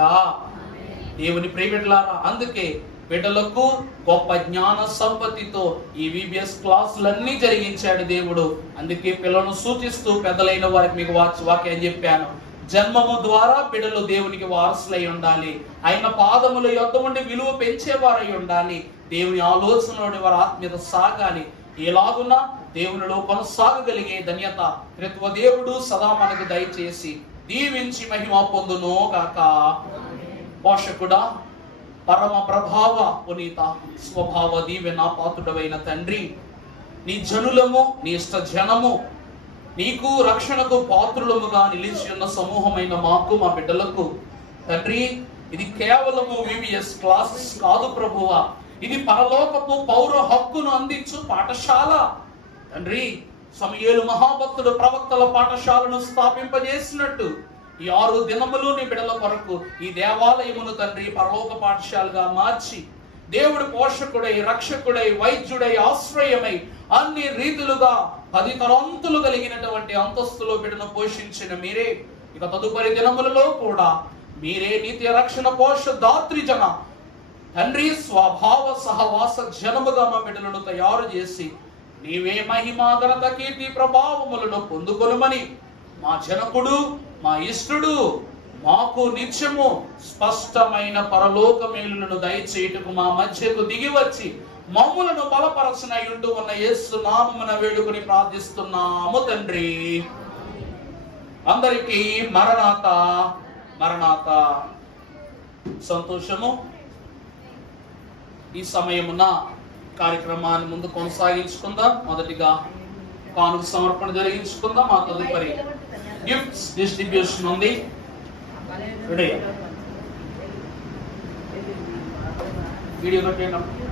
దేవుని ప్రియబిడ్డలారా, అందుకే బిడ్డలకు గొప్ప జ్ఞాన సంపత్తితో ఈ VBS క్లాసులన్నీ జరిగించాడు దేవుడు. అందుకే పిల్లలను సూచిస్తూ పెద్దలైన వారికి మీకు వాక్యం చెప్పాను, జన్మము ద్వారా బిడ్డలు దేవునికి వారసులై ఉండాలి, ఆయన పాదముల యొద్ద ఉండి విలువ పెంచేవారై ఉండాలి, దేవుని ఆలోచనలోని వారి ఆత్మీయత సాగాలి. ఎలాగున్నా దేవునిలో కొనసాగగలిగే ధన్యత త్రిత్వ దేవుడు సదా మనకు దయచేసి దీవించి మహిమ పొందును గాక. పోషకుడా, పరమ ప్రభావ పునీత స్వభావ దీవెన పాత్రుడవైన తండ్రి, నీ జనులము, నీ ఇష్ట జనము, నీకు రక్షణకు పాత్రులముగా నిలిచి ఉన్న సమూహమైన మాకు, మా బిడ్డలకు తండ్రి, ఇది కేవలము VBS క్లాసెస్ కాదు ప్రభువా, ఇది పరలోకపు పౌర హక్కును అందించు పాఠశాల తండ్రి. సమూయేలు మహాభక్తుడు ప్రవక్తల పాఠశాలను స్థాపింపజేసినట్టు ఈ 6 దినములు నీ బిడ్డల కొరకు ఈ దేవాలయమును తండ్రి పరలోక పాఠశాలగా మార్చి, దేవుడి పోషకుడై, రక్షకుడై, వైద్యుడై, ఆశ్రయమై అన్ని రీతులుగా 10 తరంతులు కలిగినటువంటి అంతస్తులో బిడ్డను పోషించిన మీరే, ఇక తదుపరి దినములలో కూడా మీరే నీతి రక్షణ పోష దాత్రి జన తండ్రి స్వభావ సహవాస జనముగా మా బిడ్డలను తయారు చేసి నీవే మహిమ ఘనత కీర్తి ప్రభావములను పొందుకొనుమని మా జనకుడు, మా ఇష్టుడు, మాకు నిత్యము స్పష్టమైన పరలోక మేలులను దయచేయుటకు మా మధ్యకు దిగి వచ్చి మమ్ములను బలపరచనయుండు ఉన్న యేసు నామమున వేడుకొని ప్రార్థిస్తున్నాము తండ్రి. అందరికీ మరణాత మరణాత. సంతోషము. ఈ సమయమున కార్యక్రమాన్ని ముందు కొనసాగించుకుందాం. మొదటిగా కానుక సమర్పణ జరిగించుకుందాం. ఆ తదుపరి గిఫ్ట్స్ డిస్ట్రిబ్యూషన్ ఉంది. వీడియో కట్టేయండి.